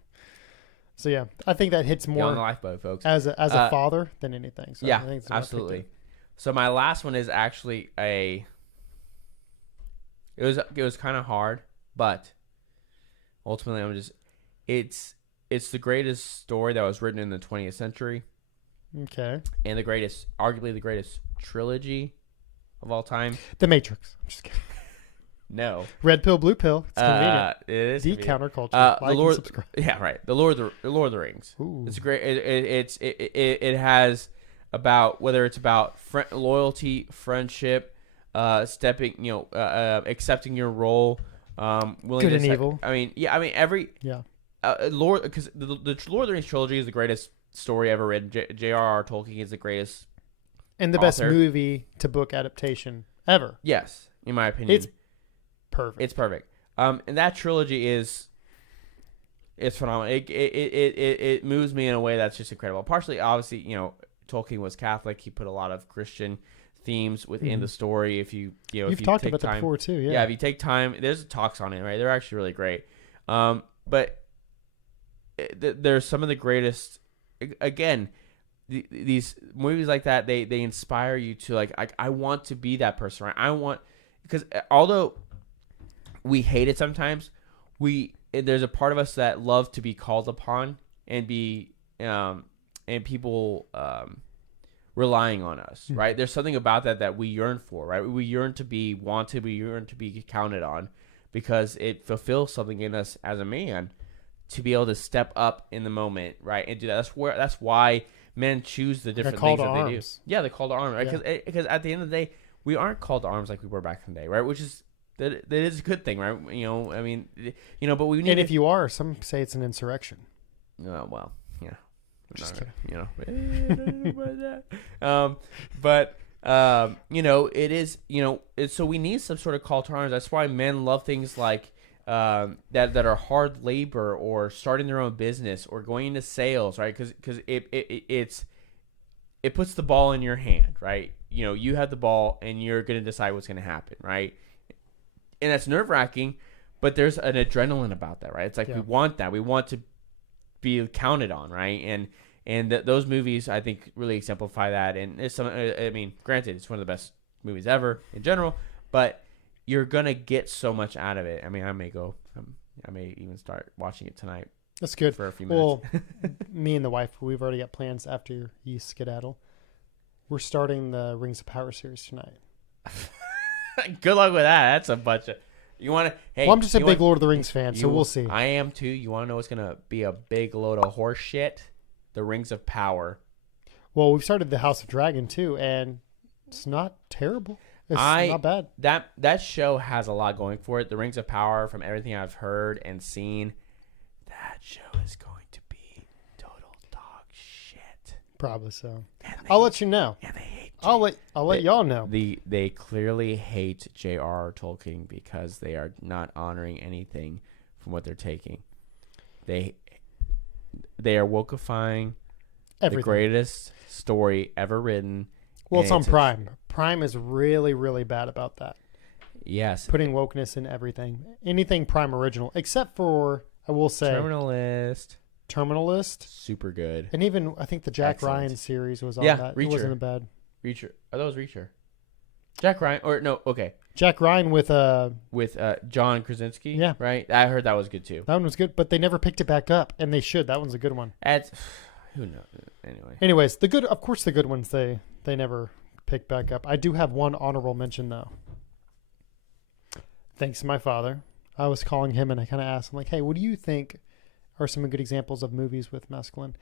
So yeah, I think that hits more on the lifeboat, folks, as a father than anything. So yeah, I think it's absolutely. So my last one is actually it was kind of hard, but ultimately it's the greatest story that was written in the 20th century. Okay. And arguably the greatest trilogy of all time. The Matrix. I'm just kidding. No. Red pill, blue pill. It's convenient. It is the counterculture. The Lord. Yeah, right. The Lord of the Rings. Ooh. It's great. It has about whether it's about loyalty, friendship, accepting your role, good and evil. Every Lord, because the Lord of the Rings trilogy is the greatest story ever written. J.R.R. Tolkien is the greatest and the best movie to book adaptation ever. Yes, in my opinion. It's perfect. It's perfect. And that trilogy is phenomenal. It moves me in a way that's just incredible. Partially, obviously, Tolkien was Catholic. He put a lot of Christian themes within the story. If you've if you talked take about time, that before too. Yeah. Yeah, if you take time, there's talks on it, right? They're actually really great. But there's some of the greatest. Again, these movies like that, they inspire you to like I want to be that person, right? Because although we hate it sometimes, there's a part of us that love to be called upon and be and people relying on us, right? There's something about that we yearn for, right? We yearn to be wanted, we yearn to be counted on, because it fulfills something in us as a man to be able to step up in the moment, right, and do that. That's why men choose the different things that they do. Yeah, the call to arms, right? Because at the end of the day, we aren't called to arms like we were back in the day, right? Which is that is a good thing, right? I mean, but we need. And if you are, some say it's an insurrection. Oh well, yeah. Just kidding. It is, so we need some sort of call to arms. That's why men love things like that are hard labor, or starting their own business, or going into sales, right? Because it puts the ball in your hand, right? You have the ball and you're going to decide what's going to happen, right? And that's nerve-wracking, but there's an adrenaline about that, right? It's like we want that. We want to be counted on, right? And those movies, I think, really exemplify that. And it's granted, it's one of the best movies ever in general, but you're gonna get so much out of it. I mean, I may even start watching it tonight. That's good for a few minutes. Well, me and the wife, we've already got plans after you skedaddle. We're starting the Rings of Power series tonight. Good luck with that. That's a bunch of. You want to? Hey, well, I'm just a big Lord of the Rings fan, so we'll see. I am too. You want to know what's gonna be a big load of horse shit? The Rings of Power. Well, we've started the House of Dragon too, and it's not terrible. It's not bad. That show has a lot going for it. The Rings of Power, from everything I've heard and seen, that show is going to be total dog shit. Probably so. I'll let you know. Yeah, they hate. I'll let y'all know. They clearly hate J.R.R. Tolkien because they are not honoring anything from what they're taking. They are wokeifying the greatest story ever written. Well, it's on Prime. Prime is really, really bad about that. Yes. Putting wokeness in everything. Anything Prime original, except for, I will say, Terminalist. Super good. And even, I think the Jack Ryan series was on that. Reacher. It wasn't bad. Reacher. Oh, that was Reacher. Jack Ryan, or no, okay. Jack Ryan with John Krasinski. Yeah. Right? I heard that was good too. That one was good, but they never picked it back up, and they should. That one's a good one. Who knows? Anyways, the good ones, they never pick back up. I do have one honorable mention, though. Thanks to my father. I was calling him, and I kind of asked him, like, hey, what do you think are some good examples of movies with masculine?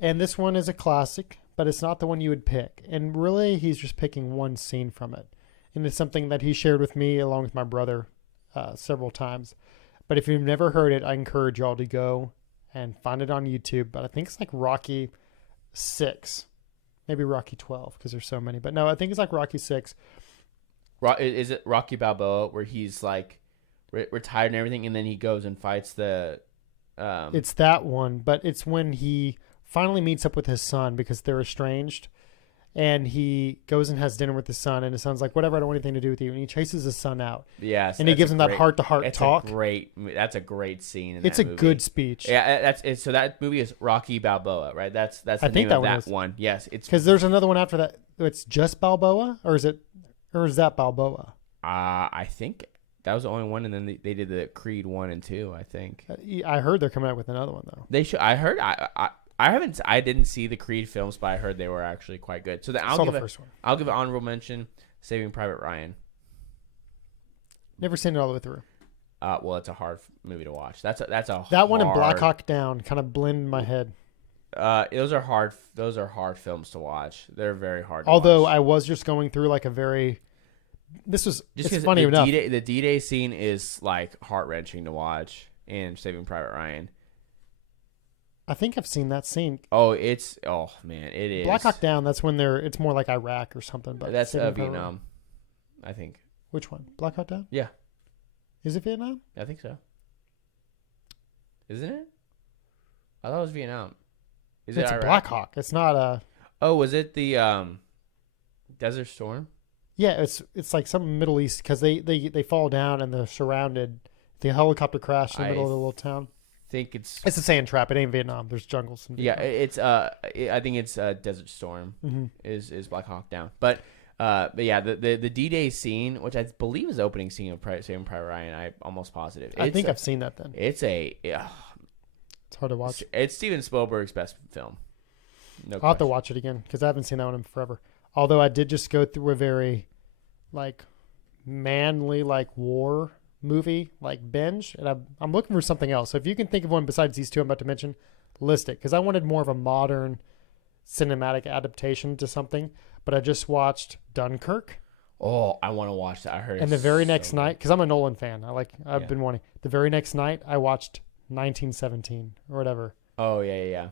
And this one is a classic, but it's not the one you would pick. And really, he's just picking one scene from it. And it's something that he shared with me along with my brother several times. But if you've never heard it, I encourage y'all to go and find it on YouTube. But I think it's like Rocky 6. Maybe Rocky 12 because there's so many. But no, I think it's like Rocky 6. Is it Rocky Balboa where he's like retired and everything, and then he goes and fights the... It's that one, but it's when he finally meets up with his son because they're estranged. And he goes and has dinner with his son, and his son's like, whatever, I don't want anything to do with you. And he chases his son out. Yes. And he gives him that heart-to-heart talk. That's a great scene in it's that movie. It's a good speech. Yeah, so that movie is Rocky Balboa, right? That's the name of that one. Yes. Because there's another one after that. It's just Balboa? Or is that Balboa? I think that was the only one, and then they did the Creed 1 and 2, I think. I heard they're coming out with another one, though. They should. I heard... I didn't see the Creed films, but I heard they were actually quite good. So I'll give an honorable mention, Saving Private Ryan. Never seen it all the way through. Well, it's a hard movie to watch. That one and Black Hawk Down kind of blend in my head. Those are hard. Those are hard films to watch. They're very hard. Although I was just going through like a very. This was just funny enough. The D-Day scene is like heart-wrenching to watch in Saving Private Ryan. I think I've seen that scene. Oh man, it is. Black Hawk Down, that's when it's more like Iraq or something. But that's Vietnam, I think. Which one? Black Hawk Down? Yeah. Is it Vietnam? I think so. Isn't it? I thought it was Vietnam. Is it It's a Iraq? Black Hawk. It's not a. Oh, was it the Desert Storm? Yeah, it's like some Middle East because they fall down and they're surrounded. The helicopter crashed in the middle of the little town. I think it's a sand trap. It ain't Vietnam. There's jungles. In yeah. Vietnam. I think it's Desert Storm Mm-hmm. is Black Hawk Down. But yeah, the D-Day scene, which I believe is the opening scene of Saving Private Ryan. I'm almost positive. I think I've seen that. Then it's it's hard to watch. It's Steven Spielberg's best film. No, I'll have to watch it again because I haven't seen that one in forever. Although I did just go through a very like manly like war movie like binge, and I'm looking for something else. So if you can think of one besides these two I'm about to mention, list it, because I wanted more of a modern cinematic adaptation to something. But I just watched Dunkirk. Oh, I want to watch that. I heard. And the very next night, because I'm a Nolan fan, I've Yeah. been wanting. The very next night, I watched 1917 or whatever. Oh yeah.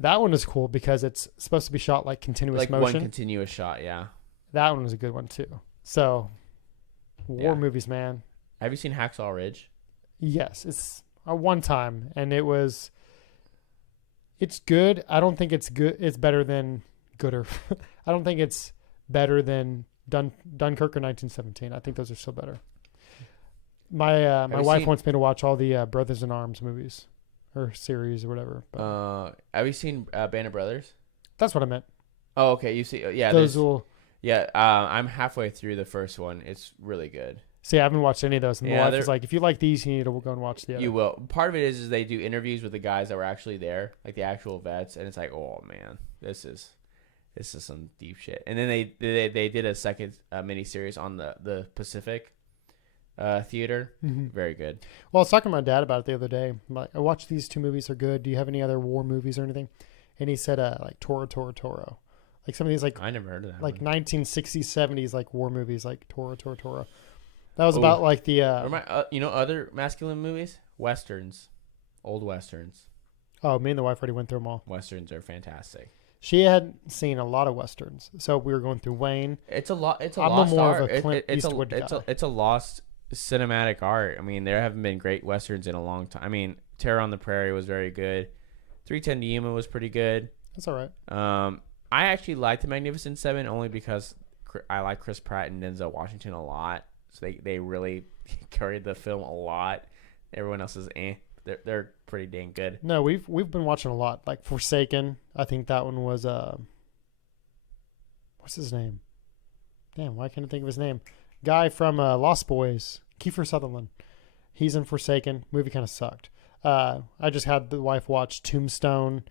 That one is cool because it's supposed to be shot like continuous Like motion. one continuous shot. Yeah. That one was a good one too. So, war movies, man. Have you seen Hacksaw Ridge? Yes, it's a one time, and it's good. I don't think it's good. It's better than Gooder. I don't think it's better than Dunkirk or 1917. I think those are still better. My wife wants me to watch all the Brothers in Arms movies or series or whatever. But Have you seen Band of Brothers? that's what I meant. Oh, okay. You see, yeah. Those will. Yeah, I'm halfway through the first one. It's really good. See, I haven't watched any of those. And Yeah, my wife was like, if you like these, you need to go and watch the other. You will. Part of it is they do interviews with the guys that were actually there, like the actual vets, and it's like, oh man, this is some deep shit. And then they did a second miniseries on the Pacific theater. Mm-hmm. Very good. Well, I was talking to my dad about it the other day. I'm like, I watched these two movies, are good. Do you have any other war movies or anything? And he said, like Toro. Like some of these, like I never heard of that. like one. 1960s, 70s, like war movies, like Toro. That was about like the. Other masculine movies, westerns, old westerns. Oh, me and the wife already went through them all. Westerns are fantastic. She had seen a lot of westerns, so we were going through Wayne. It's a lot. It's a I'm lost more art. of a Clint Eastwood guy. It's a lost cinematic art. I mean, there haven't been great westerns in a long time. I mean, Terror on the Prairie was very good. 3:10 to Yuma was pretty good. That's all right. I actually liked The Magnificent Seven only because I like Chris Pratt and Denzel Washington a lot. So they really carried the film a lot. Everyone else is They're pretty dang good. No, we've been watching a lot. Like Forsaken. I think that one was what's his name? Damn, why can't I think of his name? Guy from Lost Boys, Kiefer Sutherland. He's in Forsaken. Movie kind of sucked. I just had the wife watch Tombstone.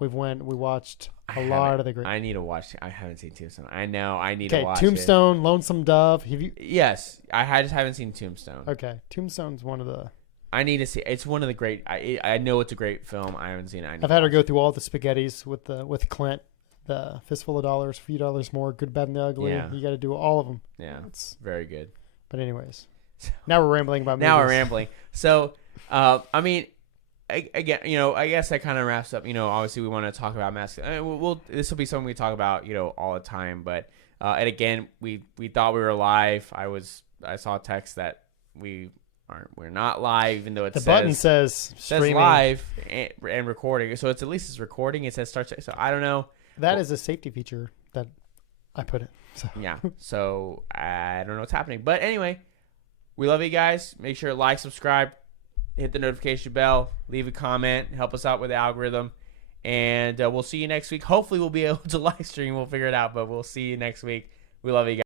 We watched a lot of the great. I need to watch. I haven't seen Tombstone. I know. I need to watch Tombstone, Lonesome Dove. Have you? Yes, I just haven't seen Tombstone. Okay, Tombstone's one of the. I need to see. It's one of the great. I know it's a great film. I haven't seen it. I've had her go through all the spaghettis with Clint. The Fistful of Dollars, Few Dollars More, Good, Bad, and the Ugly. Yeah. You got to do all of them. Yeah, it's very good. But anyways, now we're rambling about movies. Now we're rambling. So, I mean, again, I guess that kind of wraps up. Obviously we want to talk about masculinity. This will be something we talk about, all the time. But and again, we thought we were live. I saw a text that we're not live, even though button says streaming. live and recording. So at least it's recording. It says start. So I don't know. That is a safety feature that I put in. So. Yeah. So I don't know what's happening. But anyway, we love you guys. Make sure to like, subscribe, hit the notification bell, leave a comment, help us out with the algorithm. And we'll see you next week. Hopefully we'll be able to live stream. We'll figure it out. But we'll see you next week. We love you guys.